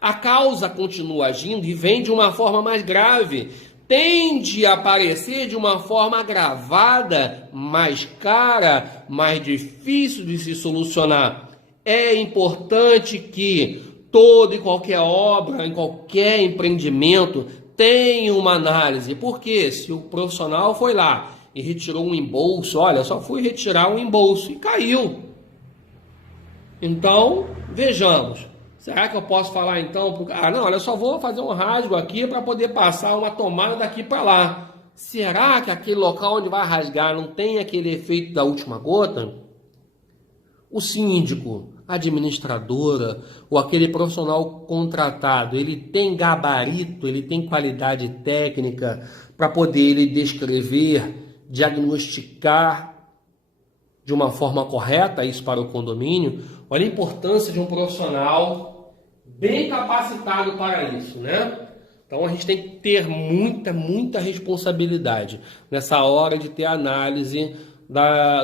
a causa continua agindo e vem de uma forma mais grave. Tende a aparecer de uma forma agravada, mais cara, mais difícil de se solucionar. É importante que toda e qualquer obra, em qualquer empreendimento, tem uma análise. Porque se o profissional foi lá e retirou um embolso, olha, só fui retirar um embolso e caiu. Então, vejamos. Será que eu posso falar então? Não, olha, eu só vou fazer um rasgo aqui para poder passar uma tomada daqui para lá. Será que aquele local onde vai rasgar não tem aquele efeito da última gota? O síndico, a administradora ou aquele profissional contratado, ele tem gabarito, ele tem qualidade técnica para poder ele descrever, diagnosticar de uma forma correta isso para o condomínio? Olha a importância de um profissional bem capacitado para isso, né? Então a gente tem que ter muita responsabilidade nessa hora de ter análise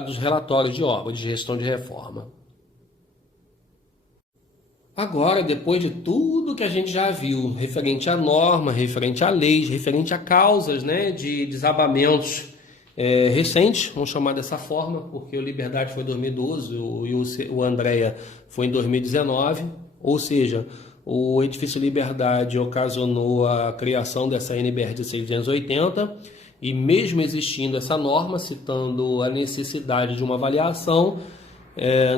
dos relatórios de obra, de gestão de reforma. Agora, depois de tudo que a gente já viu, referente à norma, referente a leis, referente a causas, né, de desabamentos recentes, vamos chamar dessa forma, porque o Liberdade foi em 2012 e o Andréa foi em 2019, ou seja, o edifício Liberdade ocasionou a criação dessa NBR 1680, e mesmo existindo essa norma, citando a necessidade de uma avaliação,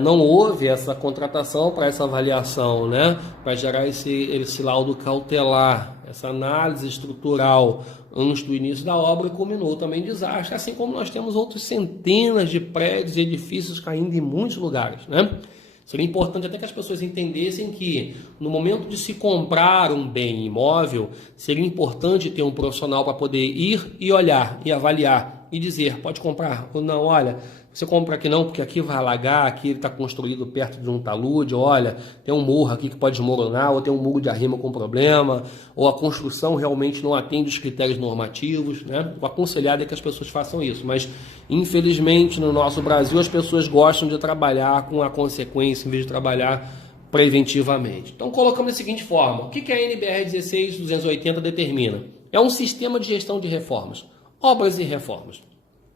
não houve essa contratação para essa avaliação, né? Para gerar esse laudo cautelar, essa análise estrutural antes do início da obra, e culminou também em desastre, assim como nós temos outras centenas de prédios e edifícios caindo em muitos lugares, né? Seria importante até que as pessoas entendessem que no momento de se comprar um bem imóvel, seria importante ter um profissional para poder ir e olhar e avaliar e dizer, pode comprar ou não, olha, você compra aqui não, porque aqui vai alagar, aqui ele está construído perto de um talude, olha, tem um morro aqui que pode desmoronar, ou tem um muro de arrimo com problema, ou a construção realmente não atende os critérios normativos, né? O aconselhado é que as pessoas façam isso, mas infelizmente no nosso Brasil as pessoas gostam de trabalhar com a consequência em vez de trabalhar preventivamente. Então colocamos da seguinte forma, o que a NBR 16280 determina? É um sistema de gestão de reformas, obras e reformas,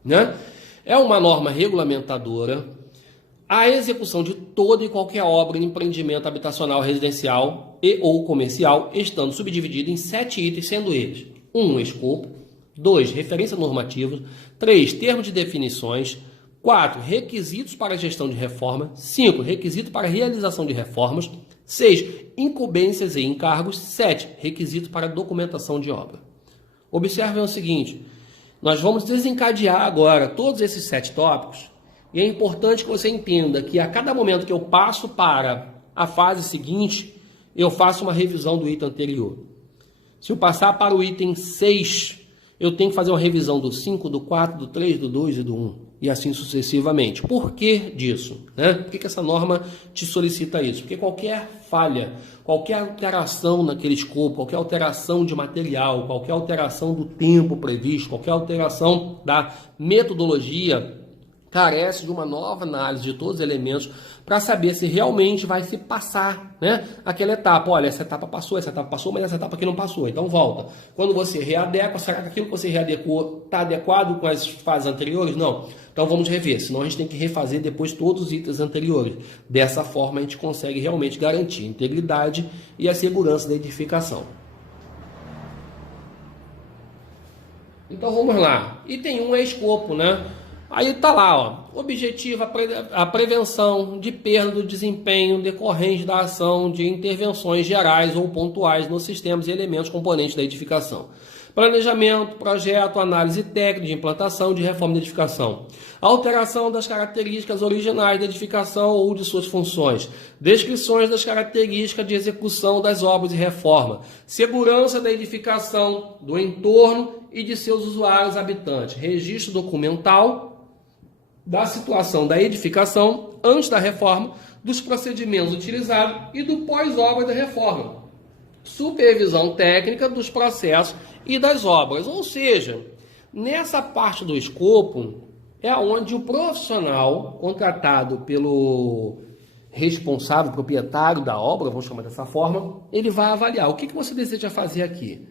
né? É uma norma regulamentadora a execução de toda e qualquer obra de empreendimento habitacional, residencial e ou comercial, estando subdividida em 7 itens, sendo eles: 1. Escopo, 2. Referência normativa, 3. Termos de definições, 4. Requisitos para a gestão de reforma, 5. Requisito para a realização de reformas, 6. Incumbências e encargos, 7. Requisito para a documentação de obra. Observem o seguinte: nós vamos desencadear agora todos esses 7 tópicos, e é importante que você entenda que a cada momento que eu passo para a fase seguinte, eu faço uma revisão do item anterior. Se eu passar para o item 6, eu tenho que fazer uma revisão do 5, do 4, do 3, do 2 e do 1, e assim sucessivamente. Por que disso, né? Por que essa norma te solicita isso? Porque qualquer falha, qualquer alteração naquele escopo, qualquer alteração de material, qualquer alteração do tempo previsto, qualquer alteração da metodologia, carece de uma nova análise de todos os elementos para saber se realmente vai se passar, né, aquela etapa. Olha, essa etapa passou, mas essa etapa aqui não passou, então volta. Quando você readequa, será que aquilo que você readequou está adequado com as fases anteriores? Não. Então vamos rever, senão a gente tem que refazer depois todos os itens anteriores. Dessa forma a gente consegue realmente garantir a integridade e a segurança da edificação. Então vamos lá. Item 1 é escopo, né? Aí tá lá, ó, objetivo a prevenção de perda do desempenho decorrente da ação de intervenções gerais ou pontuais nos sistemas e elementos componentes da edificação. Planejamento, projeto, análise técnica de implantação de reforma da edificação. Alteração das características originais da edificação ou de suas funções. Descrições das características de execução das obras de reforma. Segurança da edificação, do entorno e de seus usuários habitantes. Registro documental da situação da edificação antes da reforma, dos procedimentos utilizados e do pós-obra da reforma. Supervisão técnica dos processos e das obras. Ou seja, nessa parte do escopo é onde o profissional contratado pelo responsável, proprietário da obra, vamos chamar dessa forma, ele vai avaliar o que você deseja fazer aqui.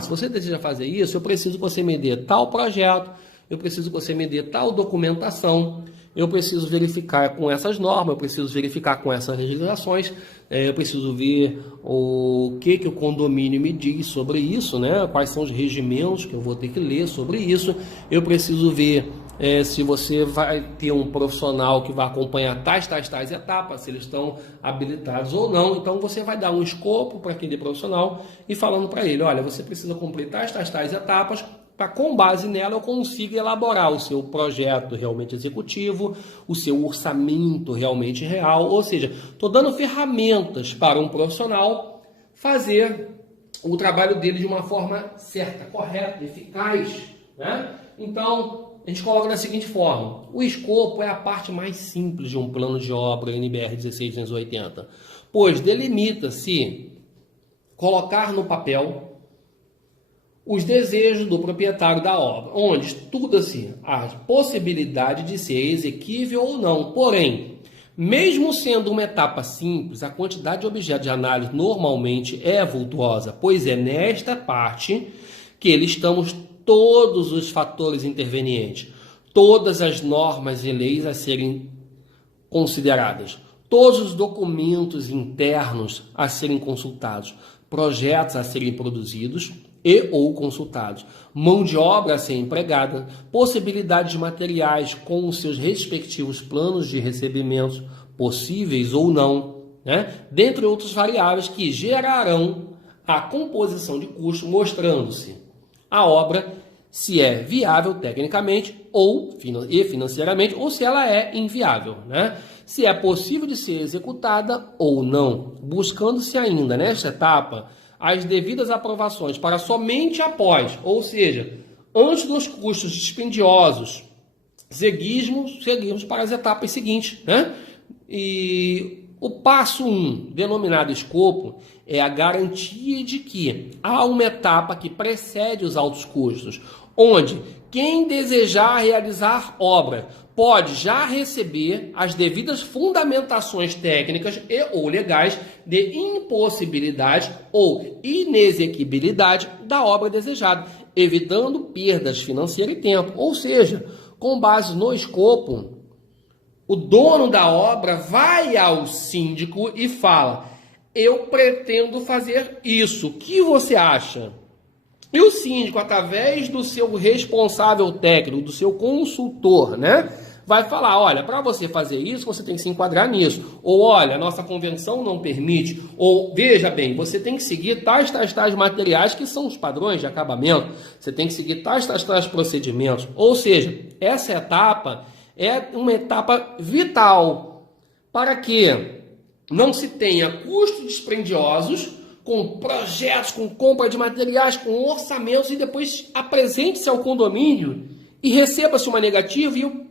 Se você deseja fazer isso, eu preciso que você me dê tal projeto, eu preciso que você me dê tal documentação, eu preciso verificar com essas normas, eu preciso verificar com essas legislações, eu preciso ver o que o condomínio me diz sobre isso, né? Quais são os regimentos que eu vou ter que ler sobre isso, eu preciso ver se você vai ter um profissional que vai acompanhar tais etapas, se eles estão habilitados ou não. Então você vai dar um escopo para aquele profissional e falando para ele, olha, você precisa cumprir tais etapas, para com base nela eu consiga elaborar o seu projeto realmente executivo, o seu orçamento realmente real, ou seja, estou dando ferramentas para um profissional fazer o trabalho dele de uma forma certa, correta, eficaz, né? Então, a gente coloca da seguinte forma, o escopo é a parte mais simples de um plano de obra NBR 16280, pois delimita-se colocar no papel os desejos do proprietário da obra, onde estuda-se a possibilidade de ser exequível ou não. Porém, mesmo sendo uma etapa simples, a quantidade de objetos de análise normalmente é vultuosa, pois é nesta parte que listamos todos os fatores intervenientes, todas as normas e leis a serem consideradas, todos os documentos internos a serem consultados, projetos a serem produzidos e ou consultados, mão de obra a ser empregada, possibilidade de materiais com os seus respectivos planos de recebimentos, possíveis ou não, né? Dentre outras variáveis que gerarão a composição de custo, mostrando-se a obra se é viável tecnicamente ou financeiramente, ou se ela é inviável, né? Se é possível de ser executada ou não, buscando-se ainda nesta etapa as devidas aprovações para somente após, ou seja, antes dos custos dispendiosos, seguimos para as etapas seguintes, né? E o passo 1, denominado escopo, é a garantia de que há uma etapa que precede os altos custos, onde quem desejar realizar obra pode já receber as devidas fundamentações técnicas e ou legais de impossibilidade ou inexequibilidade da obra desejada, evitando perdas financeiras e tempo. Ou seja, com base no escopo, o dono da obra vai ao síndico e fala: eu pretendo fazer isso, o que você acha? E o síndico, através do seu responsável técnico, do seu consultor, né, vai falar: olha, para você fazer isso, você tem que se enquadrar nisso. Ou, olha, a nossa convenção não permite. Ou, veja bem, você tem que seguir tais materiais que são os padrões de acabamento. Você tem que seguir tais procedimentos. Ou seja, essa etapa é uma etapa vital para que não se tenha custos dispendiosos com projetos, com compra de materiais, com orçamentos, e depois apresente-se ao condomínio e receba-se uma negativa e o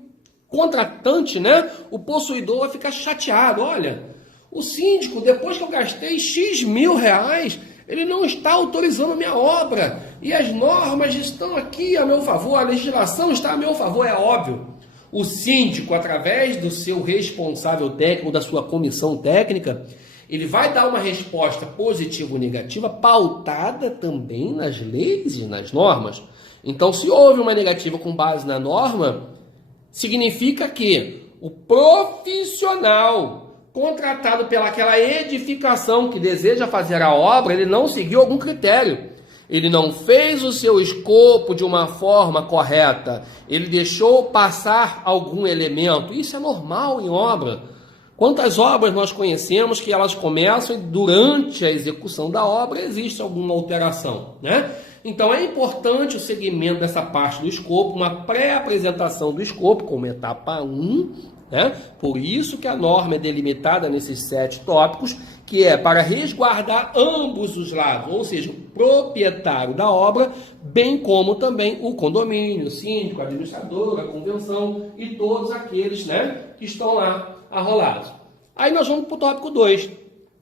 contratante, né, o possuidor, vai ficar chateado. Olha, o síndico, depois que eu gastei X mil reais, ele não está autorizando a minha obra e as normas estão aqui a meu favor, a legislação está a meu favor, é óbvio. o síndico, através do seu responsável técnico, da sua comissão técnica, ele vai dar uma resposta positiva ou negativa, pautada também nas leis e nas normas. Então, se houve uma negativa com base na norma, significa que o profissional contratado pelaquela edificação que deseja fazer a obra, ele não seguiu algum critério. Ele não fez o seu escopo de uma forma correta. Ele deixou passar algum elemento. Isso é normal em obra. Quantas obras nós conhecemos que elas começam e durante a execução da obra existe alguma alteração, né? Então é importante o segmento dessa parte do escopo, uma pré-apresentação do escopo como etapa 1, né? Por isso que a norma é delimitada nesses 7 tópicos, que é para resguardar ambos os lados, ou seja, o proprietário da obra, bem como também o condomínio, o síndico, a administradora, a convenção e todos aqueles, né, que estão lá arrolados. Aí nós vamos para o tópico 2,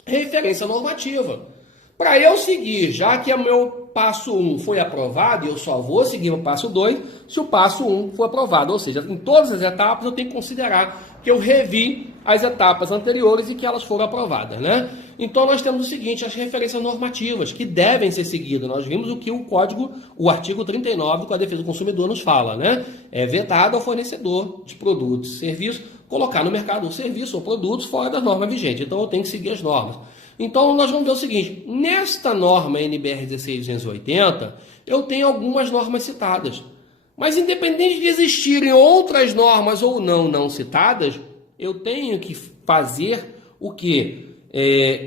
referência normativa. Para eu seguir, já que o meu passo 1 foi aprovado, eu só vou seguir o passo 2 se o passo 1 for aprovado. Ou seja, em todas as etapas eu tenho que considerar que eu revi as etapas anteriores e que elas foram aprovadas, né? Então nós temos o seguinte, as referências normativas que devem ser seguidas. Nós vimos o que o código, o artigo 39 com a defesa do consumidor nos fala, né? É vedado ao fornecedor de produtos e serviços colocar no mercado um serviço ou produtos fora da norma vigente. Então eu tenho que seguir as normas. Então, nós vamos ver o seguinte, nesta norma NBR 16280, eu tenho algumas normas citadas. Mas, independente de existirem outras normas ou não citadas, eu tenho que fazer o quê?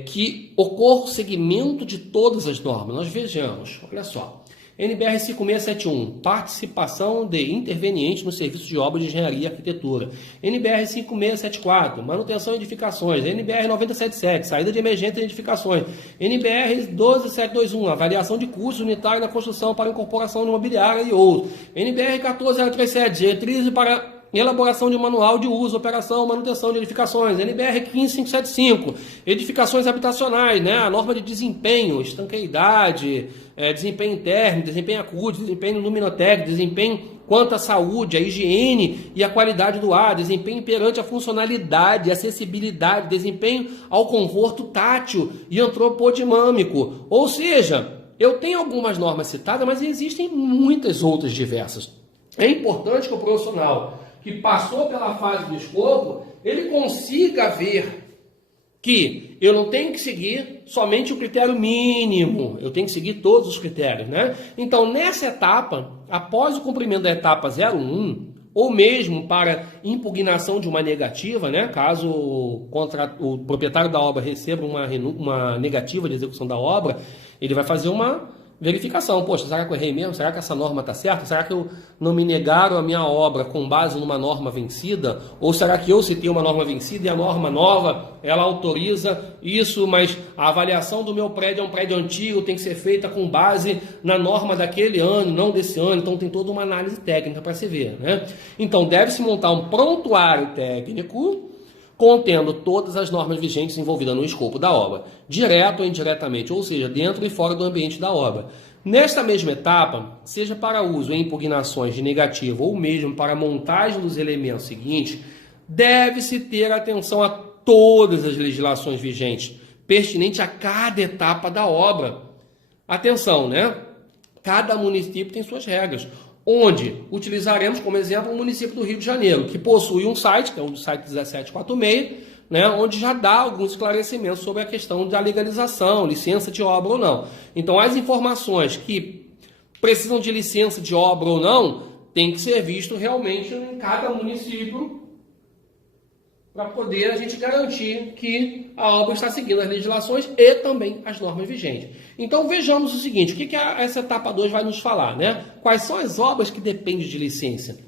Que ocorra o segmento de todas as normas. Nós vejamos, olha só. NBR 5671, participação de interveniente no serviço de obra de engenharia e arquitetura. NBR 5674, manutenção e edificações. NBR 977, saída de emergência e edificações. NBR 12721, avaliação de custos unitários na construção para incorporação imobiliária e outros. NBR 14037, diretrizes para elaboração de manual de uso, operação, manutenção de edificações. NBR 15575, edificações habitacionais, né? A norma de desempenho, estanqueidade, desempenho interno, desempenho acústico, desempenho luminotécnico, desempenho quanto à saúde, a higiene e a qualidade do ar, desempenho perante a funcionalidade, acessibilidade, desempenho ao conforto tátil e antropodinâmico. Ou seja, eu tenho algumas normas citadas, mas existem muitas outras diversas. É importante que o profissional que passou pela fase do escopo, ele consiga ver que eu não tenho que seguir somente o critério mínimo, eu tenho que seguir todos os critérios, né? Então, nessa etapa, após o cumprimento da etapa 01, ou mesmo para impugnação de uma negativa, né? Caso o proprietário da obra receba uma negativa de execução da obra, ele vai fazer uma verificação. Poxa, será que eu errei mesmo? Será que essa norma está certa? Será que eu não me negaram a minha obra com base numa norma vencida? Ou será que eu citei uma norma vencida e a norma nova, ela autoriza isso, mas a avaliação do meu prédio é um prédio antigo, tem que ser feita com base na norma daquele ano, não desse ano. Então tem toda uma análise técnica para se ver, né? Então deve-se montar um prontuário técnico contendo todas as normas vigentes envolvidas no escopo da obra, direto ou indiretamente, ou seja, dentro e fora do ambiente da obra. Nesta mesma etapa, seja para uso em impugnações de negativo ou mesmo para montagem dos elementos seguintes, deve-se ter atenção a todas as legislações vigentes, pertinente a cada etapa da obra. Atenção, né? Cada município tem suas regras, onde utilizaremos como exemplo o município do Rio de Janeiro, que possui um site, que é o site 1746, né, onde já dá alguns esclarecimentos sobre a questão da legalização, licença de obra ou não. Então, as informações que precisam de licença de obra ou não, tem que ser visto realmente em cada município, para poder a gente garantir que a obra está seguindo as legislações e também as normas vigentes. Então vejamos o seguinte, o que essa etapa 2 vai nos falar, né? Quais são as obras que dependem de licença?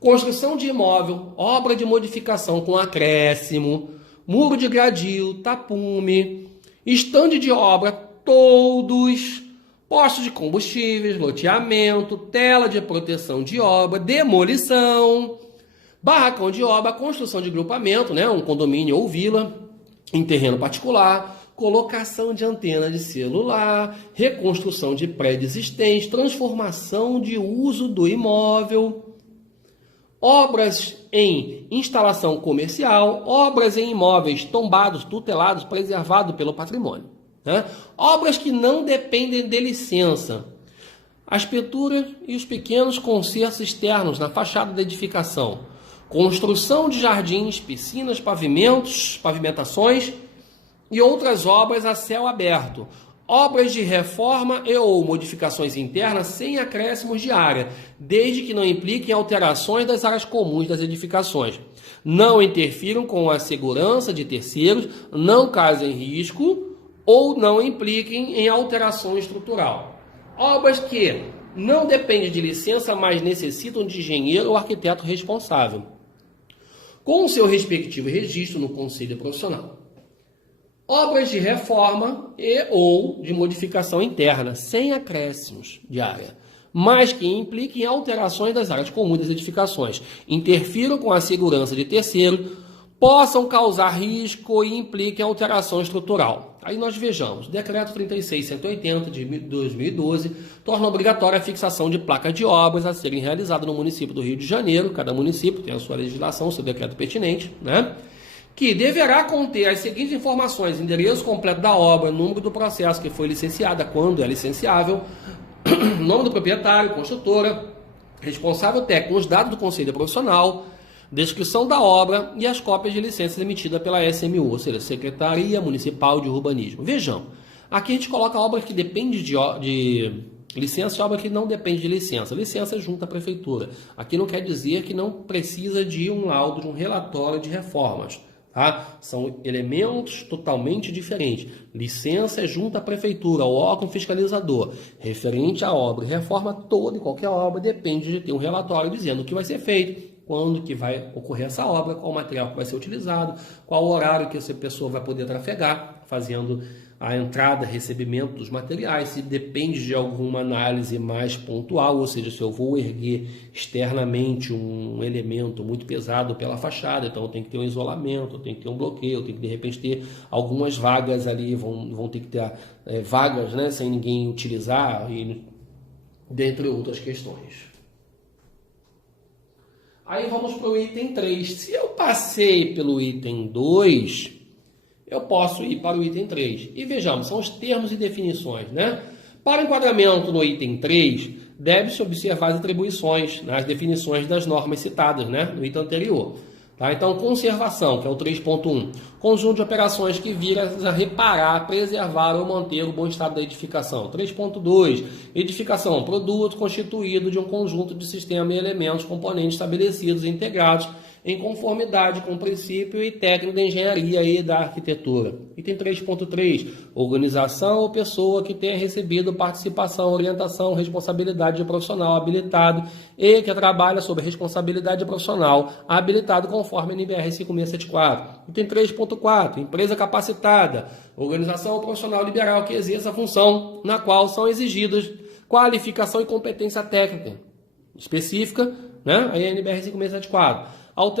Construção de imóvel, obra de modificação com acréscimo, muro de gradil, tapume, estande de obra, toldos, postos de combustíveis, loteamento, tela de proteção de obra, demolição, barracão de obra, construção de grupamento, né, um condomínio ou vila em terreno particular, colocação de antena de celular, reconstrução de prédio existente, transformação de uso do imóvel, obras em instalação comercial, obras em imóveis tombados, tutelados, preservados pelo patrimônio. Né? Obras que não dependem de licença. As pinturas e os pequenos consertos externos na fachada da edificação. Construção de jardins, piscinas, pavimentos, pavimentações e outras obras a céu aberto. Obras de reforma e ou modificações internas sem acréscimos de área, desde que não impliquem alterações das áreas comuns das edificações. Não interfiram com a segurança de terceiros, não causem risco ou não impliquem em alteração estrutural. Obras que não dependem de licença, mas necessitam de engenheiro ou arquiteto responsável, com o seu respectivo registro no Conselho Profissional. Obras de reforma e ou de modificação interna, sem acréscimos de área, mas que impliquem alterações das áreas comuns das edificações, interfiram com a segurança de terceiro, possam causar risco e impliquem alteração estrutural. Aí nós vejamos, o Decreto 36.180 de 2012 torna obrigatória a fixação de placas de obras a serem realizadas no município do Rio de Janeiro. Cada município tem a sua legislação, o seu decreto pertinente, né? Que deverá conter as seguintes informações: endereço completo da obra, número do processo que foi licenciada, quando é licenciável, nome do proprietário, construtora, responsável técnico, os dados do Conselho Profissional, descrição da obra e as cópias de licenças emitidas pela SMU, ou seja, Secretaria Municipal de Urbanismo. Vejam, aqui a gente coloca obra que depende de licença e obra que não depende de licença. Licença é junto à prefeitura. Aqui não quer dizer que não precisa de um laudo, de um relatório de reformas. Tá? São elementos totalmente diferentes. Licença é junto à prefeitura, ao órgão fiscalizador. Referente à obra e reforma, toda e qualquer obra depende de ter um relatório dizendo o que vai ser feito, quando que vai ocorrer essa obra, qual material que vai ser utilizado, qual o horário que essa pessoa vai poder trafegar, fazendo a entrada, recebimento dos materiais, se depende de alguma análise mais pontual, ou seja, se eu vou erguer externamente um elemento muito pesado pela fachada, então eu tenho que ter um isolamento, eu tenho que ter um bloqueio, eu tenho que de repente ter algumas vagas ali, vão ter que ter vagas, né, sem ninguém utilizar, e dentre outras questões. Aí vamos para o item 3. Se eu passei pelo item 2, eu posso ir para o item 3. E vejamos, são os termos e definições, né? Para enquadramento no item 3, deve-se observar as atribuições nas definições das normas citadas, né, no item anterior. Tá? Então, conservação, que é o 3.1. Conjunto de operações que visam a reparar, preservar ou manter o bom estado da edificação. 3.2. Edificação, produto constituído de um conjunto de sistema e elementos, componentes estabelecidos e integrados em conformidade com o princípio e técnica da engenharia e da arquitetura. Item 3.3. Organização ou pessoa que tenha recebido participação, orientação, responsabilidade de profissional habilitado e que trabalha sob responsabilidade profissional habilitado conforme a NBR 5674. Item 3.4. Empresa capacitada. Organização ou profissional liberal que exerça a função na qual são exigidas qualificação e competência técnica específica, né? Aí a NBR 5674. O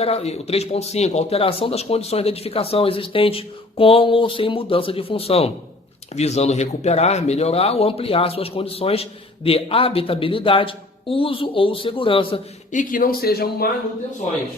3.5, alteração das condições da edificação existente com ou sem mudança de função, visando recuperar, melhorar ou ampliar suas condições de habitabilidade, uso ou segurança e que não sejam manutenções.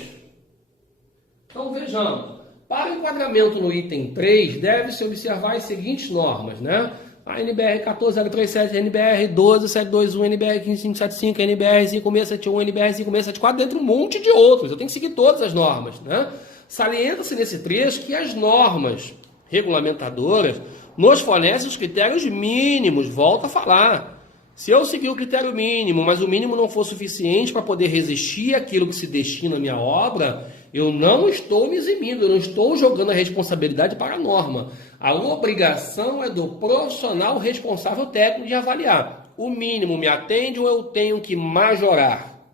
Então vejamos, para o enquadramento no item 3, deve-se observar as seguintes normas, né? A NBR 14037, NBR 12721, NBR 15575, NBR 5671, NBR 5674, dentre um monte de outros. Eu tenho que seguir todas as normas, né? Salienta-se nesse trecho que as normas regulamentadoras nos fornecem os critérios mínimos. Volto a falar. Se eu seguir o critério mínimo, mas o mínimo não for suficiente para poder resistir àquilo que se destina à minha obra, eu não estou me eximindo, eu não estou jogando a responsabilidade para a norma. A obrigação é do profissional responsável técnico de avaliar. O mínimo me atende ou eu tenho que majorar?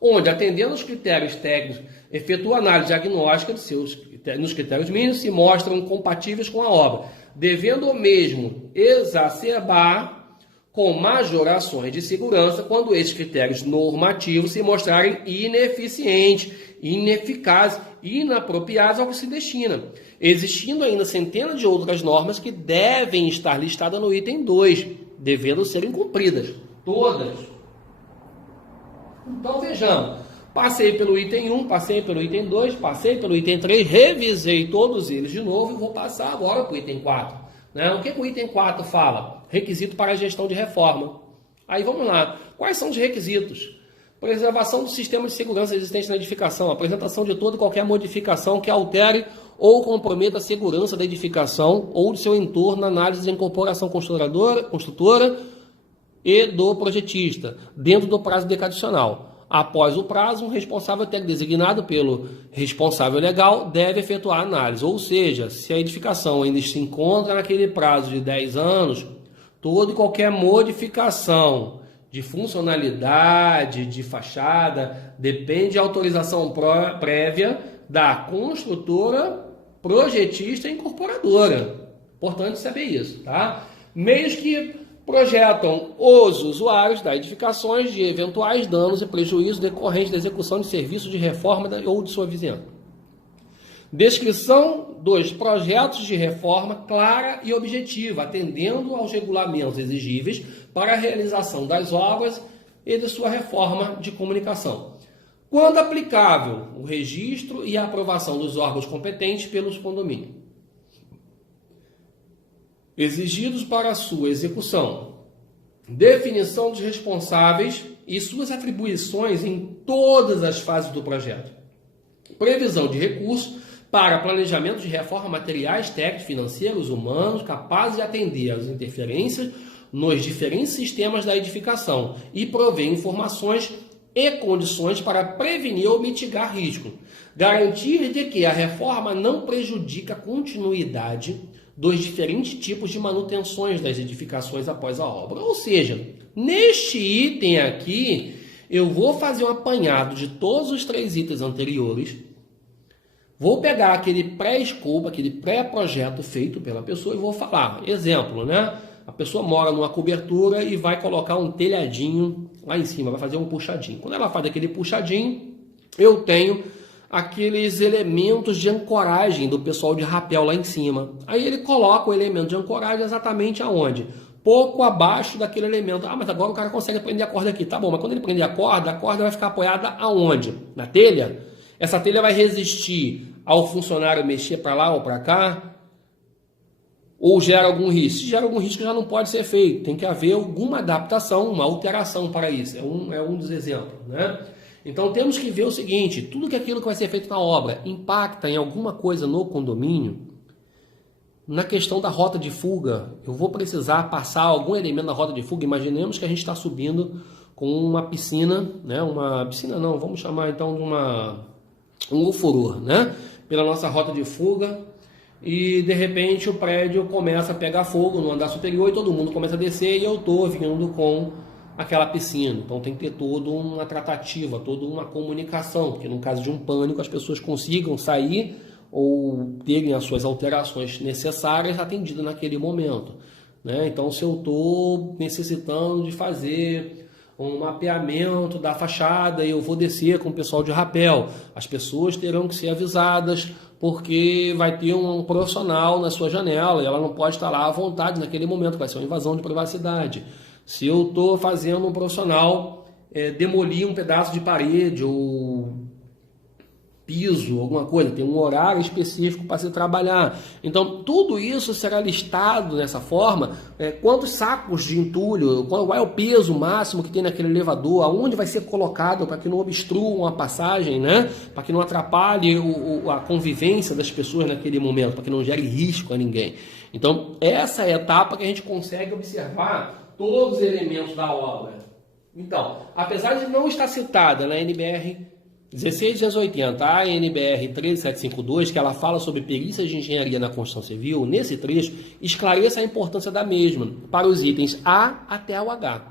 Onde, atendendo aos critérios técnicos, efetua análise diagnóstica nos critérios mínimos, se mostram compatíveis com a obra, devendo o mesmo exacerbar com majorações de segurança quando esses critérios normativos se mostrarem ineficientes, ineficazes, inapropriados ao que se destina, existindo ainda centenas de outras normas que devem estar listadas no item 2, devendo serem cumpridas, todas. Então vejamos, passei pelo item 1, passei pelo item 2, passei pelo item 3, revisei todos eles de novo e vou passar agora para o item 4. Né? O que o item 4 fala? Requisito para a gestão de reforma. Aí vamos lá, quais são os requisitos? Preservação do sistema de segurança existente na edificação, apresentação de toda e qualquer modificação que altere ou comprometa a segurança da edificação ou de seu entorno, análise de incorporação construtora e do projetista, dentro do prazo decadicional. Após o prazo, um responsável técnico designado pelo responsável legal deve efetuar a análise. Ou seja, se a edificação ainda se encontra naquele prazo de 10 anos, toda e qualquer modificação de funcionalidade, de fachada, depende de autorização prévia da construtora, projetista e incorporadora. Importante saber isso, tá? Meios que projetam os usuários das edificações de eventuais danos e prejuízos decorrentes da execução de serviços de reforma ou de sua vizinhança. Descrição dos projetos de reforma clara e objetiva, atendendo aos regulamentos exigíveis para a realização das obras e de sua reforma de comunicação. Quando aplicável, o registro e a aprovação dos órgãos competentes pelos condomínios exigidos para a sua execução, definição dos responsáveis e suas atribuições em todas as fases do projeto, previsão de recursos para planejamento de reforma materiais, técnicos, financeiros, humanos, capazes de atender às interferências nos diferentes sistemas da edificação e prover informações e condições para prevenir ou mitigar risco, garantir de que a reforma não prejudica a continuidade dos diferentes tipos de manutenções das edificações após a obra. Ou seja, neste item aqui, eu vou fazer um apanhado de todos os 3 itens anteriores, vou pegar aquele pré-escopo, aquele pré-projeto feito pela pessoa e vou falar. Exemplo, né? A pessoa mora numa cobertura e vai colocar um telhadinho lá em cima, vai fazer um puxadinho. Quando ela faz aquele puxadinho, eu tenho aqueles elementos de ancoragem do pessoal de rapel lá em cima. Aí ele coloca o elemento de ancoragem exatamente aonde? Pouco abaixo daquele elemento. Ah, mas agora o cara consegue prender a corda aqui. Tá bom, mas quando ele prender a corda vai ficar apoiada aonde? Na telha? Essa telha vai resistir ao funcionário mexer para lá ou para cá? Ou gera algum risco? Se gera algum risco, já não pode ser feito. Tem que haver alguma adaptação, uma alteração para isso. É um dos exemplos, né? Então temos que ver o seguinte, tudo que aquilo que vai ser feito na obra impacta em alguma coisa no condomínio. Na questão da rota de fuga, eu vou precisar passar algum elemento da rota de fuga. Imaginemos que a gente está subindo com uma piscina, né? Uma piscina não, vamos chamar então de um ofurô, né? Pela nossa rota de fuga. E de repente o prédio começa a pegar fogo no andar superior e todo mundo começa a descer e eu estou vindo com aquela piscina. Então tem que ter toda uma tratativa, toda uma comunicação, porque no caso de um pânico as pessoas consigam sair ou terem as suas alterações necessárias atendidas naquele momento, né? Então se eu estou necessitando de fazer um mapeamento da fachada e eu vou descer com o pessoal de rapel, as pessoas terão que ser avisadas porque vai ter um profissional na sua janela e ela não pode estar lá à vontade naquele momento, vai ser uma invasão de privacidade. Se eu estou fazendo um profissional demolir um pedaço de parede ou piso, alguma coisa, tem um horário específico para se trabalhar. Então, tudo isso será listado dessa forma, quantos sacos de entulho, qual é o peso máximo que tem naquele elevador, aonde vai ser colocado para que não obstrua a passagem, né? Para que não atrapalhe a convivência das pessoas naquele momento, para que não gere risco a ninguém. Então, essa é a etapa que a gente consegue observar todos os elementos da obra. Então, apesar de não estar citada na NBR 16280, a NBR 13752, que ela fala sobre perícias de engenharia na construção civil, nesse trecho, esclareça a importância da mesma para os itens A até o H.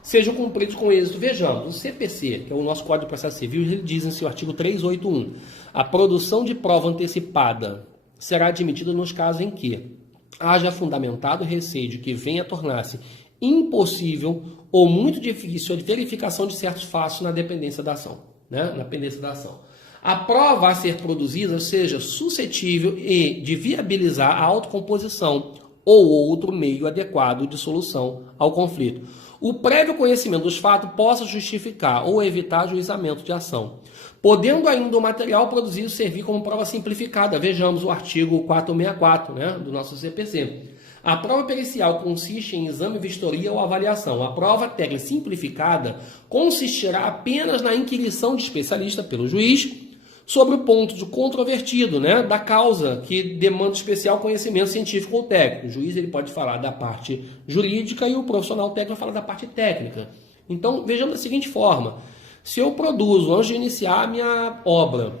Sejam cumpridos com êxito. Vejamos, o CPC, que é o nosso Código de Processo Civil, ele diz em seu artigo 381, a produção de prova antecipada será admitida nos casos em que haja fundamentado receio de que venha a tornar-se impossível ou muito difícil a verificação de certos fatos na dependência da ação. Né? Na pendência da ação. A prova a ser produzida seja suscetível de viabilizar a autocomposição ou outro meio adequado de solução ao conflito. O prévio conhecimento dos fatos possa justificar ou evitar ajuizamento de ação, podendo ainda o material produzido servir como prova simplificada. Vejamos o artigo 464, do nosso CPC. A prova pericial consiste em exame, vistoria ou avaliação. A prova técnica simplificada consistirá apenas na inquirição de especialista pelo juiz sobre o ponto de controvertido, da causa que demanda especial conhecimento científico ou técnico. O juiz ele pode falar da parte jurídica e o profissional técnico vai falar da parte técnica. Então, vejamos da seguinte forma. Se eu produzo, antes de iniciar a minha obra,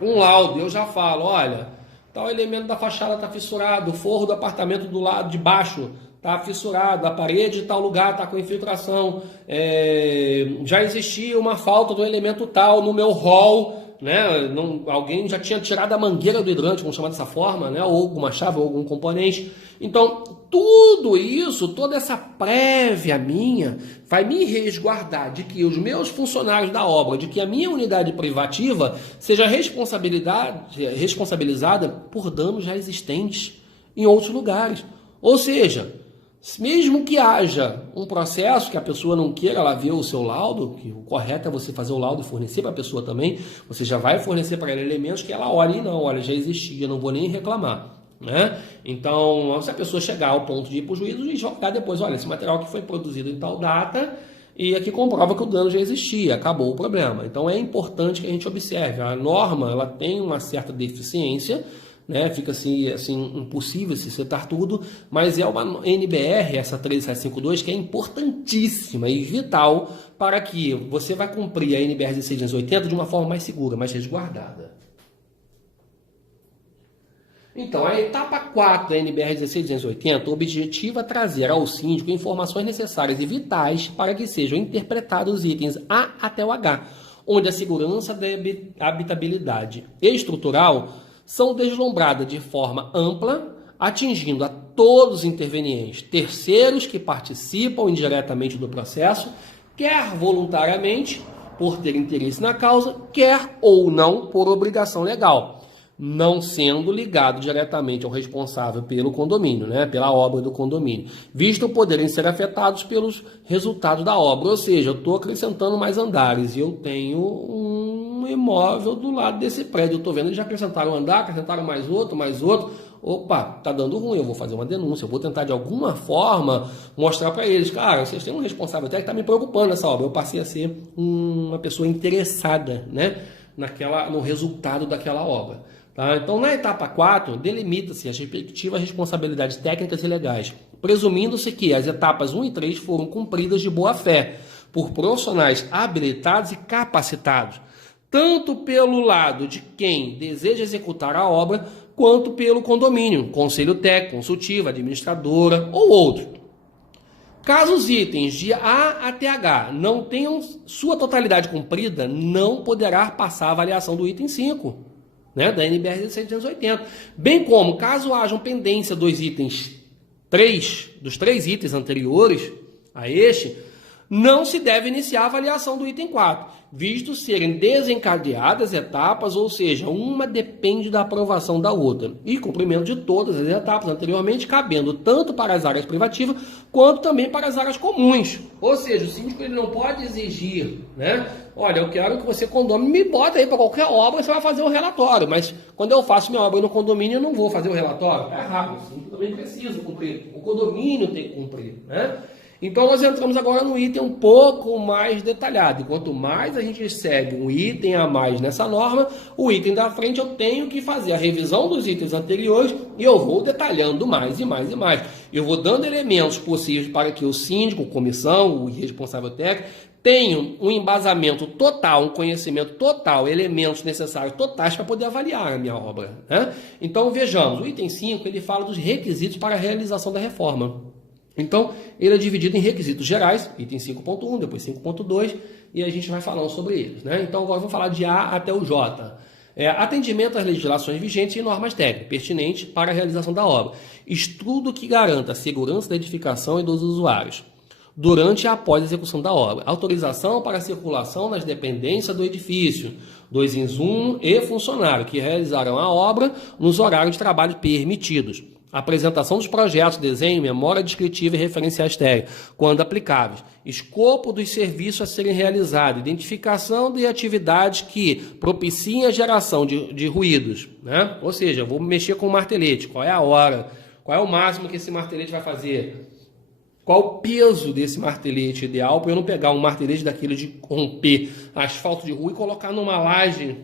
um laudo, eu já falo, olha, tal elemento da fachada está fissurado, o forro do apartamento do lado de baixo está fissurado, a parede de tal lugar está com infiltração, já existia uma falta do elemento tal no meu hall, alguém já tinha tirado a mangueira do hidrante, vamos chamar dessa forma, ou alguma chave ou algum componente. Então, tudo isso, toda essa prévia minha, vai me resguardar de que os meus funcionários da obra, de que a minha unidade privativa seja responsabilizada por danos já existentes em outros lugares. Ou seja, mesmo que haja um processo que a pessoa não queira ela ver o seu laudo, que o correto é você fazer o laudo e fornecer para a pessoa também, você já vai fornecer para ela elementos que ela olhe e não, olha, já existia, não vou nem reclamar. Então, se a pessoa chegar ao ponto de ir para o juiz, o juiz vai olhar depois, olha, esse material que foi produzido em tal data e aqui comprova que o dano já existia, acabou o problema. Então, é importante que a gente observe, a norma ela tem uma certa deficiência, fica assim impossível se citar tudo, mas é uma NBR, essa 13752, que é importantíssima e vital para que você vai cumprir a NBR 1680 de uma forma mais segura, mais resguardada. Então, a etapa 4 da NBR 16280 objetiva trazer ao síndico informações necessárias e vitais para que sejam interpretados os itens A até o H, onde a segurança da habitabilidade estrutural são deslumbradas de forma ampla, atingindo a todos os intervenientes, terceiros que participam indiretamente do processo, quer voluntariamente, por ter interesse na causa, quer ou não por obrigação legal, não sendo ligado diretamente ao responsável pelo condomínio, pela obra do condomínio, visto poderem ser afetados pelos resultados da obra. Ou seja, eu estou acrescentando mais andares e eu tenho um imóvel do lado desse prédio, eu estou vendo, eles já acrescentaram um andar, acrescentaram mais outro, opa, está dando ruim, eu vou fazer uma denúncia, eu vou tentar de alguma forma mostrar para eles, cara, vocês têm um responsável até que está me preocupando nessa obra, eu passei a ser uma pessoa interessada, no resultado daquela obra. Então, na etapa 4, delimita-se as respectivas responsabilidades técnicas e legais, presumindo-se que as etapas 1 e 3 foram cumpridas de boa fé, por profissionais habilitados e capacitados, tanto pelo lado de quem deseja executar a obra, quanto pelo condomínio, conselho técnico, consultivo, administradora ou outro. Caso os itens de A até H não tenham sua totalidade cumprida, não poderá passar a avaliação do item 5. Da NBR 1680, bem como, caso hajam pendência dos itens 3, dos 3 itens anteriores a este, não se deve iniciar a avaliação do item 4, visto serem desencadeadas etapas, ou seja, uma depende da aprovação da outra, e cumprimento de todas as etapas anteriormente, cabendo tanto para as áreas privativas, quanto também para as áreas comuns. Ou seja, o síndico ele não pode exigir, olha, eu quero que você, condomínio, me bota aí para qualquer obra, você vai fazer o relatório, mas quando eu faço minha obra no condomínio, eu não vou fazer o relatório. É errado, o síndico também precisa cumprir, o condomínio tem que cumprir, Então, nós entramos agora no item um pouco mais detalhado. E quanto mais a gente segue um item a mais nessa norma, o item da frente eu tenho que fazer a revisão dos itens anteriores e eu vou detalhando mais e mais e mais. Eu vou dando elementos possíveis para que o síndico, comissão, o responsável técnico, tenham um embasamento total, um conhecimento total, elementos necessários totais para poder avaliar a minha obra. Então, vejamos, o item 5 ele fala dos requisitos para a realização da reforma. Então, ele é dividido em requisitos gerais, item 5.1, depois 5.2, e a gente vai falando sobre eles. Então, agora vamos falar de A até o J. Atendimento às legislações vigentes e normas técnicas, pertinentes para a realização da obra. Estudo que garanta a segurança da edificação e dos usuários, durante e após a execução da obra. Autorização para a circulação nas dependências do edifício, dos insumos e funcionários que realizaram a obra nos horários de trabalho permitidos. apresentação dos projetos, desenho, memória descritiva e referenciais técnicos, quando aplicáveis, escopo dos serviços a serem realizados, identificação de atividades que propiciem a geração de ruídos, né? Ou seja, eu vou mexer com o martelete, qual é a hora, qual é o máximo que esse martelete vai fazer, qual o peso desse martelete ideal para eu não pegar um martelete daquele de romper asfalto de rua e colocar numa laje,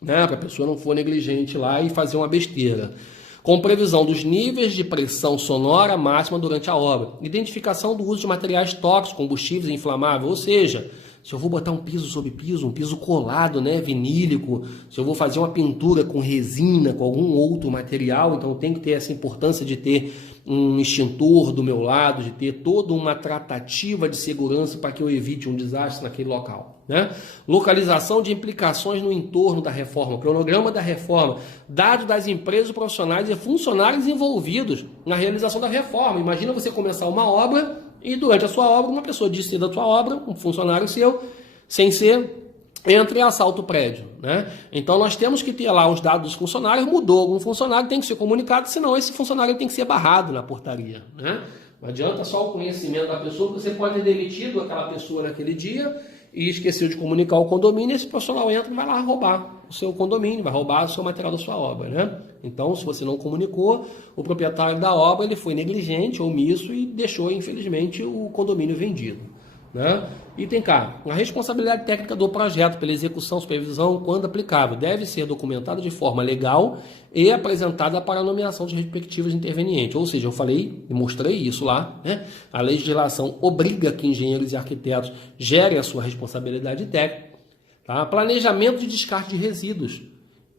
né? Para a pessoa não for negligente lá e fazer uma besteira. Com previsão dos níveis de pressão sonora máxima durante a obra. Identificação do uso de materiais tóxicos, combustíveis inflamáveis, ou seja, se eu vou botar um piso sobre piso, um piso colado, né, vinílico, se eu vou fazer uma pintura com resina, com algum outro material, então tem que ter essa importância de ter um extintor do meu lado, de ter toda uma tratativa de segurança para que eu evite um desastre naquele local, né? Localização de implicações no entorno da reforma, cronograma da reforma, dados das empresas profissionais e funcionários envolvidos na realização da reforma. Imagina você começar uma obra e durante a sua obra uma pessoa descer da sua obra, um funcionário seu, sem ser, entra e assalta o prédio, né? Então nós temos que ter lá os dados dos funcionários, mudou algum funcionário, tem que ser comunicado, senão esse funcionário tem que ser barrado na portaria, né? Não adianta só o conhecimento da pessoa, porque você pode ter demitido aquela pessoa naquele dia e esqueceu de comunicar ao condomínio, e esse profissional entra e vai lá roubar o seu condomínio, vai roubar o seu material da sua obra, né? Então, se você não comunicou, o proprietário da obra ele foi negligente, omisso e deixou, infelizmente, o condomínio vendido, né? Item K. A responsabilidade técnica do projeto pela execução, supervisão, quando aplicável, deve ser documentada de forma legal e apresentada para a nomeação dos respectivos intervenientes. Ou seja, eu falei e mostrei isso lá, né? A legislação obriga que engenheiros e arquitetos gerem a sua responsabilidade técnica. Tá? Planejamento de descarte de resíduos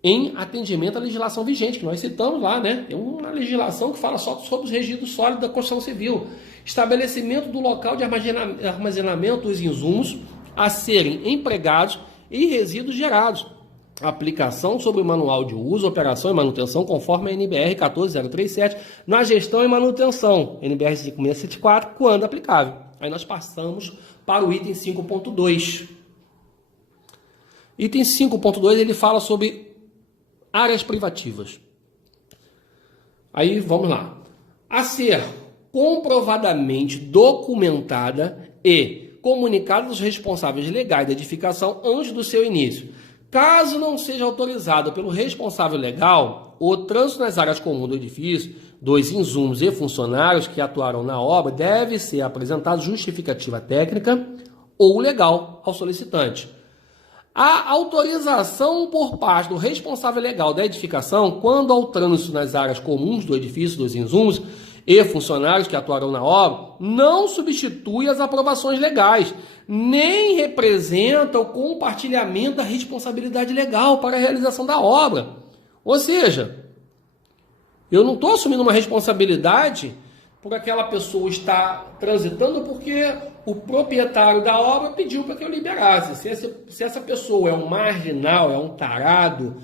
em atendimento à legislação vigente, que nós citamos lá, né? É uma legislação que fala só sobre os resíduos sólidos da construção civil. Estabelecimento do local de armazenamento dos insumos a serem empregados e resíduos gerados. Aplicação sobre o manual de uso, operação e manutenção conforme a NBR 14037 na gestão e manutenção, NBR 5674, quando aplicável. Aí nós passamos para o item 5.2. Item 5.2 ele fala sobre áreas privativas. Aí vamos lá. A ser comprovadamente documentada e comunicada aos responsáveis legais da edificação antes do seu início. Caso não seja autorizado pelo responsável legal, o trânsito nas áreas comuns do edifício, dos insumos e funcionários que atuaram na obra, deve ser apresentado justificativa técnica ou legal ao solicitante. A autorização por parte do responsável legal da edificação, quando ao trânsito nas áreas comuns do edifício, dos insumos e funcionários que atuarão na obra, não substitui as aprovações legais, nem representa o compartilhamento da responsabilidade legal para a realização da obra. Ou seja, eu não estou assumindo uma responsabilidade por aquela pessoa estar transitando porque o proprietário da obra pediu para que eu liberasse. Se essa pessoa é um marginal, é um tarado,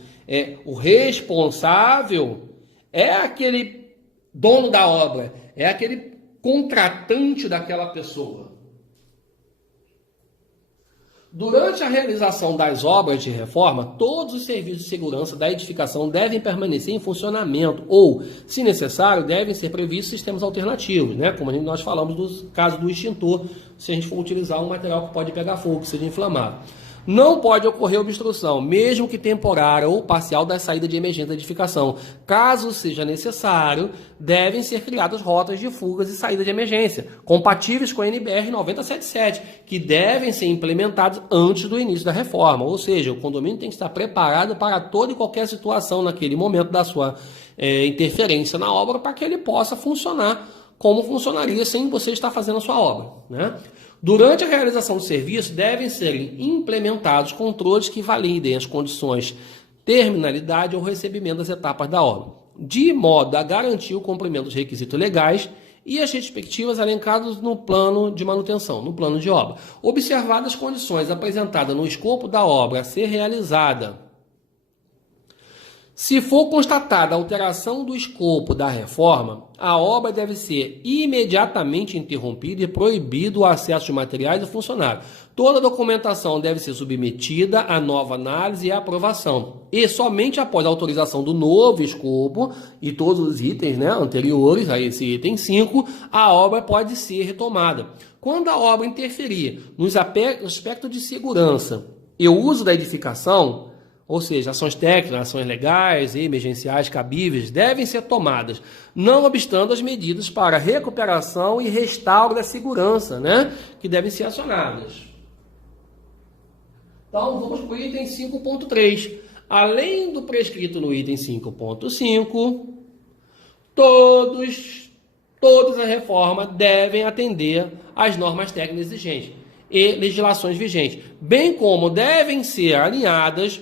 o responsável é aquele dono da obra, é aquele contratante daquela pessoa. Durante a realização das obras de reforma, todos os serviços de segurança da edificação devem permanecer em funcionamento ou, se necessário, devem ser previstos sistemas alternativos, né? Como nós falamos do caso do extintor, se a gente for utilizar um material que pode pegar fogo, que seja inflamável. Não pode ocorrer obstrução, mesmo que temporária ou parcial, da saída de emergência da edificação. Caso seja necessário, devem ser criadas rotas de fugas e saída de emergência, compatíveis com a NBR 9077, que devem ser implementadas antes do início da reforma. Ou seja, o condomínio tem que estar preparado para toda e qualquer situação naquele momento da sua interferência na obra, para que ele possa funcionar como funcionaria sem você estar fazendo a sua obra, né? Durante a realização do serviço, devem ser implementados controles que validem as condições, terminalidade ou recebimento das etapas da obra, de modo a garantir o cumprimento dos requisitos legais e as respectivas elencadas no plano de manutenção, no plano de obra. Observadas as condições apresentadas no escopo da obra a ser realizada, Se for constatada a alteração do escopo da reforma, a obra deve ser imediatamente interrompida e proibido o acesso de materiais e funcionários. Toda a documentação deve ser submetida a nova análise e aprovação. E somente após a autorização do novo escopo e todos os itens, anteriores a esse item 5, a obra pode ser retomada. Quando a obra interferir nos aspectos de segurança e o uso da edificação, ou seja, ações técnicas, ações legais e emergenciais cabíveis devem ser tomadas, não obstando as medidas para recuperação e restauro da segurança, que devem ser acionadas. Então, vamos para o item 5.3. Além do prescrito no item 5.5, todas as reformas devem atender às normas técnicas exigentes e legislações vigentes, bem como devem ser alinhadas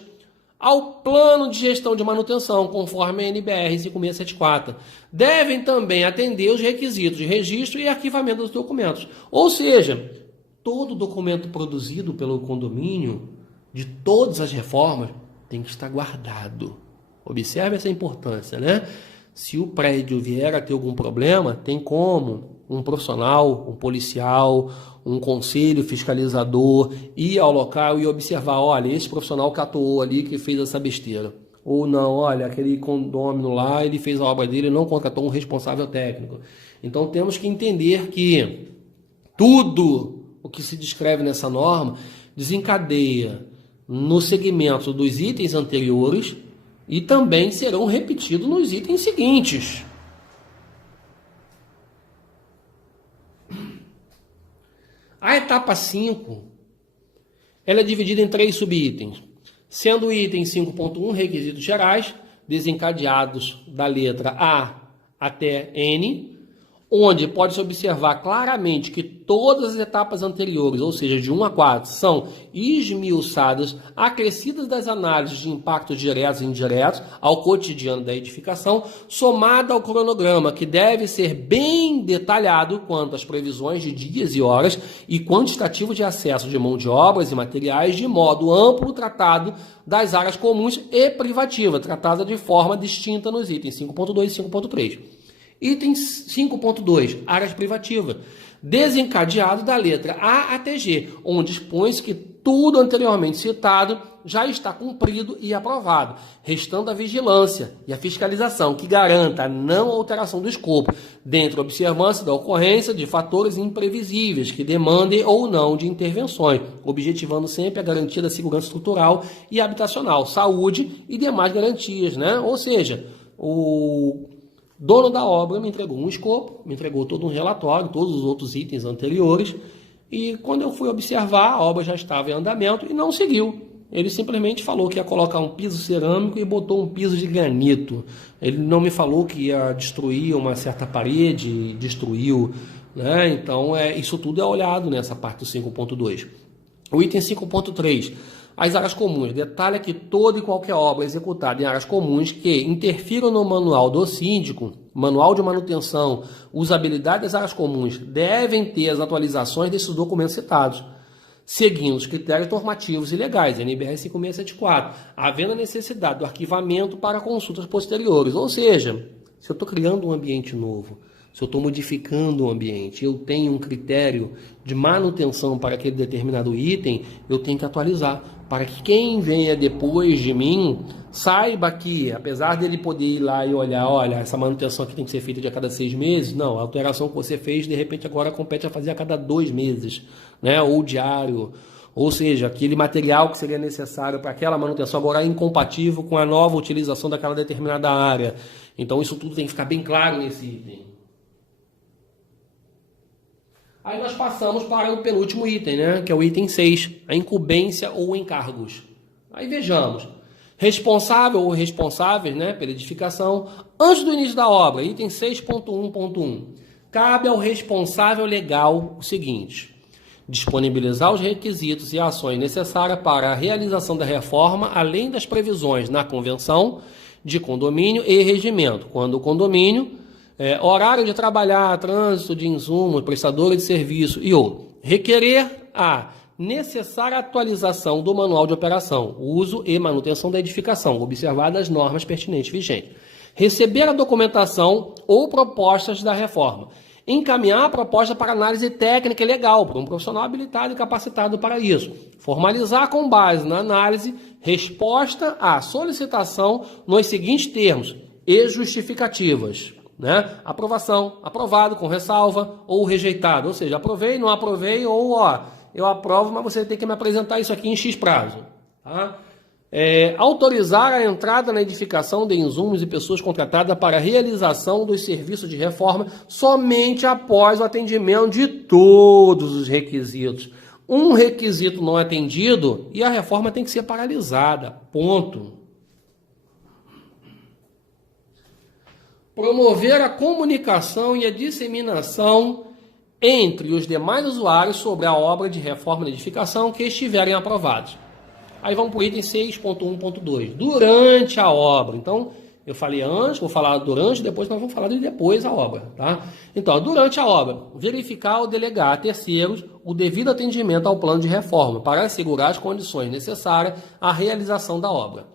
ao plano de gestão de manutenção, conforme a NBR 5674. Devem também atender os requisitos de registro e arquivamento dos documentos. Ou seja, todo documento produzido pelo condomínio, de todas as reformas, tem que estar guardado. Observe essa importância, Se o prédio vier a ter algum problema, tem como um profissional, um policial, um conselho fiscalizador ir ao local e observar, olha, esse profissional que atuou ali que fez essa besteira. Ou não, olha, aquele condômino lá, ele fez a obra dele e não contratou um responsável técnico. Então temos que entender que tudo o que se descreve nessa norma desencadeia no segmento dos itens anteriores e também serão repetidos nos itens seguintes. A etapa 5, ela é dividida em 3 subitens, sendo o item 5.1 requisitos gerais, desencadeados da letra A até N, onde pode-se observar claramente que todas as etapas anteriores, ou seja, de 1 a 4, são esmiuçadas, acrescidas das análises de impactos diretos e indiretos ao cotidiano da edificação, somada ao cronograma, que deve ser bem detalhado quanto às previsões de dias e horas e quantitativo de acesso de mão de obras e materiais, de modo amplo tratado das áreas comuns e privativas, tratada de forma distinta nos itens 5.2 e 5.3. Item 5.2, áreas privativas, desencadeado da letra A até G, onde expõe-se que tudo anteriormente citado já está cumprido e aprovado, restando a vigilância e a fiscalização que garanta a não alteração do escopo, dentro da observância da ocorrência de fatores imprevisíveis que demandem ou não de intervenções, objetivando sempre a garantia da segurança estrutural e habitacional, saúde e demais garantias, Ou seja, o dono da obra me entregou um escopo, me entregou todo um relatório, todos os outros itens anteriores, e quando eu fui observar, a obra já estava em andamento e não seguiu. Ele simplesmente falou que ia colocar um piso cerâmico e botou um piso de granito. Ele não me falou que ia destruir uma certa parede, destruiu, Então, isso tudo é olhado nessa parte do 5.2. O item 5.3. As áreas comuns. Detalha que toda e qualquer obra executada em áreas comuns que interfiram no manual do síndico, manual de manutenção, usabilidade das áreas comuns, devem ter as atualizações desses documentos citados, seguindo os critérios normativos e legais, NBR 5674, havendo a necessidade do arquivamento para consultas posteriores. Ou seja, se eu estou criando um ambiente novo, se eu estou modificando o ambiente, eu tenho um critério de manutenção para aquele determinado item, eu tenho que atualizar, para que quem venha depois de mim saiba que, apesar dele poder ir lá e olhar, olha, essa manutenção aqui tem que ser feita de a cada 6 meses, não, a alteração que você fez, de repente agora compete a fazer a cada 2 meses, ou diário, ou seja, aquele material que seria necessário para aquela manutenção agora é incompatível com a nova utilização daquela determinada área. Então isso tudo tem que ficar bem claro nesse item. Aí nós passamos para o penúltimo item, que é o item 6, a incumbência ou encargos. Aí vejamos, responsável ou responsáveis pela edificação, antes do início da obra, item 6.1.1, cabe ao responsável legal o seguinte: disponibilizar os requisitos e ações necessárias para a realização da reforma, além das previsões na convenção de condomínio e regimento, quando o condomínio horário de trabalhar, trânsito de insumos, prestadores de serviço e outro. Requerer a necessária atualização do manual de operação, uso e manutenção da edificação, observadas as normas pertinentes vigentes. Receber a documentação ou propostas da reforma. Encaminhar a proposta para análise técnica e legal, por um profissional habilitado e capacitado para isso. Formalizar com base na análise resposta à solicitação nos seguintes termos e justificativas. Né? Aprovação, aprovado com ressalva ou rejeitado. Ou seja, aprovei, não aprovei ou eu aprovo, mas você tem que me apresentar isso aqui em X prazo. Tá? Autorizar a entrada na edificação de insumos e pessoas contratadas para a realização dos serviços de reforma somente após o atendimento de todos os requisitos. Um requisito não atendido e a reforma tem que ser paralisada. Ponto. Promover a comunicação e a disseminação entre os demais usuários sobre a obra de reforma e edificação que estiverem aprovados. Aí vamos para o item 6.1.2, durante a obra. Então, eu falei antes, vou falar durante, depois nós vamos falar de depois a obra. Tá? Então, durante a obra, verificar ou delegar a terceiros o devido atendimento ao plano de reforma para assegurar as condições necessárias à realização da obra.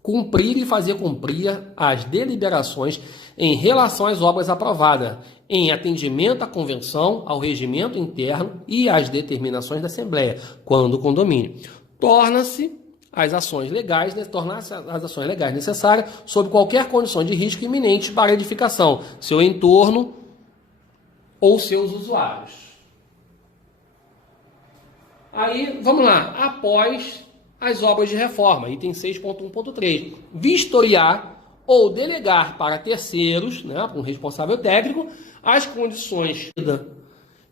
Cumprir e fazer cumprir as deliberações em relação às obras aprovadas, em atendimento à convenção, ao regimento interno e às determinações da Assembleia, quando o condomínio. Torna-se as ações legais necessárias sob qualquer condição de risco iminente para a edificação, seu entorno ou seus usuários. Aí, vamos lá, após as obras de reforma, item 6.1.3, vistoriar ou delegar para terceiros, né, para um responsável técnico, as condições de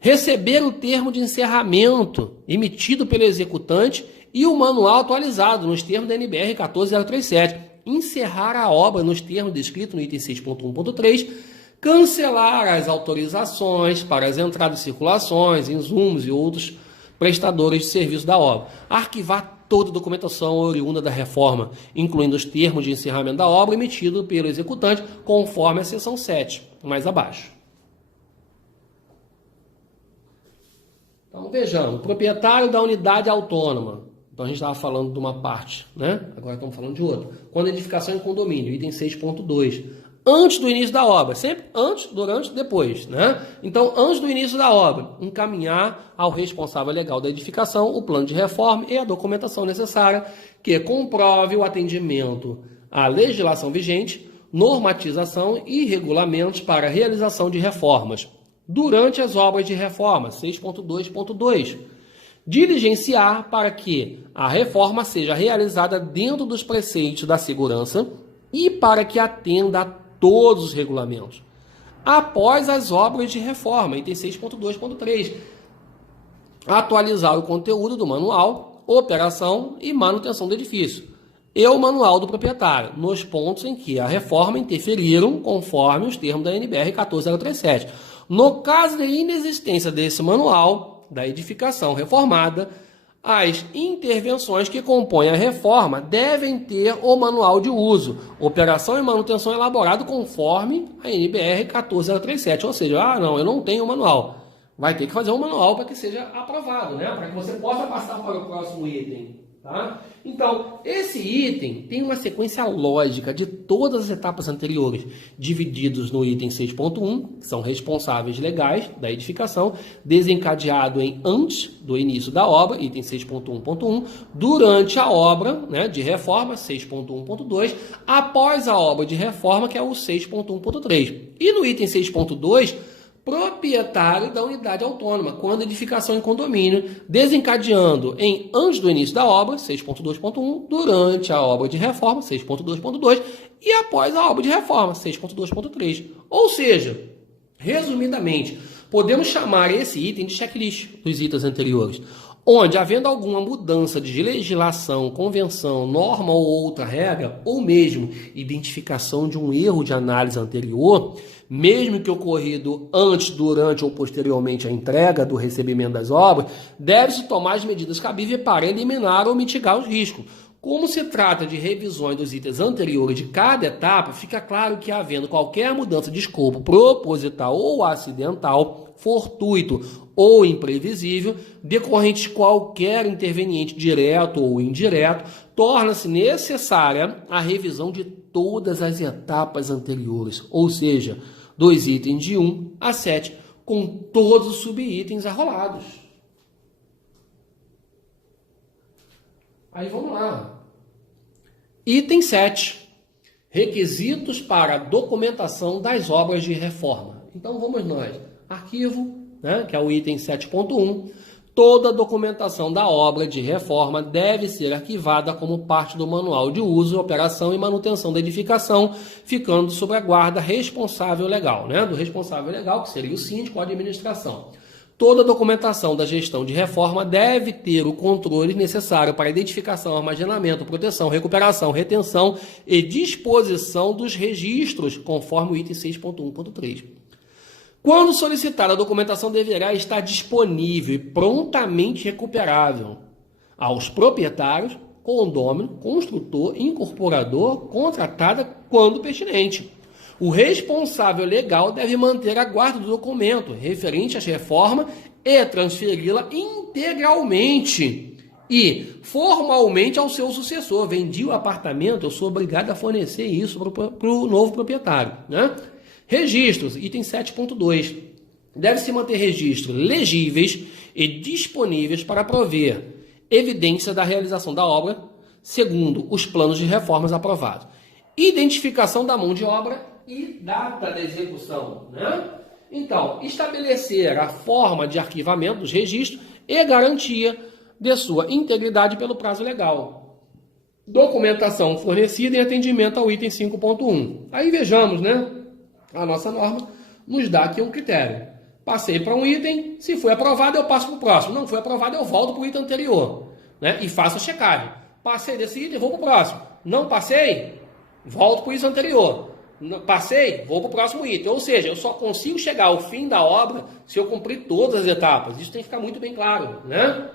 receber o termo de encerramento emitido pelo executante e o manual atualizado nos termos da NBR 14037, encerrar a obra nos termos descritos no item 6.1.3, cancelar as autorizações para as entradas e circulações, insumos e outros prestadores de serviço da obra, arquivar toda a documentação oriunda da reforma, incluindo os termos de encerramento da obra emitido pelo executante, conforme a seção 7, mais abaixo. Então, vejamos, proprietário da unidade autônoma. Então, a gente estava falando de uma parte, né? Agora estamos falando de outra. Quando a edificação em condomínio, item 6.2. Antes do início da obra, sempre antes, durante, depois, né? Então, antes do início da obra, encaminhar ao responsável legal da edificação o plano de reforma e a documentação necessária que comprove o atendimento à legislação vigente, normatização e regulamentos para a realização de reformas. Durante as obras de reforma, 6.2.2, diligenciar para que a reforma seja realizada dentro dos preceitos da segurança e para que atenda a todos os regulamentos. Após as obras de reforma, item 6.2.3, atualizar o conteúdo do manual, operação e manutenção do edifício e o manual do proprietário, nos pontos em que a reforma interferiram conforme os termos da NBR 14037. No caso de inexistência desse manual da edificação reformada, as intervenções que compõem a reforma devem ter o manual de uso, operação e manutenção elaborado conforme a NBR 14037. Ou seja, não, eu não tenho o manual. Vai ter que fazer um manual para que seja aprovado, né? Para que você possa passar para o próximo item. Tá? Então, esse item tem uma sequência lógica de todas as etapas anteriores, divididos no item 6.1, que são responsáveis legais da edificação, desencadeado em antes do início da obra, item 6.1.1, durante a obra, né, de reforma, 6.1.2, após a obra de reforma, que é o 6.1.3. E no item 6.2, proprietário da unidade autônoma, quando edificação em condomínio, desencadeando em antes do início da obra, 6.2.1, durante a obra de reforma, 6.2.2, e após a obra de reforma, 6.2.3. Ou seja, resumidamente, podemos chamar esse item de checklist dos itens anteriores, onde, havendo alguma mudança de legislação, convenção, norma ou outra regra, ou mesmo identificação de um erro de análise anterior, mesmo que ocorrido antes, durante ou posteriormente à entrega do recebimento das obras, deve-se tomar as medidas cabíveis para eliminar ou mitigar os riscos, Como se trata de revisões dos itens anteriores de cada etapa, fica claro que, havendo qualquer mudança de escopo proposital ou acidental, fortuito ou imprevisível, decorrente de qualquer interveniente direto ou indireto, torna-se necessária a revisão de todas as etapas anteriores, ou seja, dos itens de 1 a 7, com todos os subitens arrolados. Aí vamos lá. Item 7. Requisitos para a documentação das obras de reforma. Então vamos nós. Arquivo, né, que é o item 7.1. Toda a documentação da obra de reforma deve ser arquivada como parte do manual de uso, operação e manutenção da edificação, ficando sob a guarda responsável legal, né, do responsável legal, que seria o síndico ou a administração. Toda a documentação da gestão de reforma deve ter o controle necessário para identificação, armazenamento, proteção, recuperação, retenção e disposição dos registros, conforme o item 6.1.3. Quando solicitada, a documentação deverá estar disponível e prontamente recuperável aos proprietários, condômino, construtor, incorporador, contratada, quando pertinente. O responsável legal deve manter a guarda do documento referente à reforma e transferi-la integralmente e formalmente ao seu sucessor. Vendi o apartamento, eu sou obrigado a fornecer isso para o novo proprietário, né? Registros, item 7.2. Deve-se manter registros legíveis e disponíveis para prover evidência da realização da obra, segundo os planos de reformas aprovados. Identificação da mão de obra e data da execução, né? Então, estabelecer a forma de arquivamento dos registros e garantia de sua integridade pelo prazo legal. Documentação fornecida em atendimento ao item 5.1. Aí vejamos, né? A nossa norma nos dá aqui um critério. Passei para um item, se foi aprovado eu passo para o próximo. Não foi aprovado eu volto para o item anterior, né? E faço a checagem. Passei desse item, vou para o próximo. Não passei, volto para o item anterior. Passei, vou para o próximo item. Ou seja, eu só consigo chegar ao fim da obra se eu cumprir todas as etapas. Isso tem que ficar muito bem claro, né?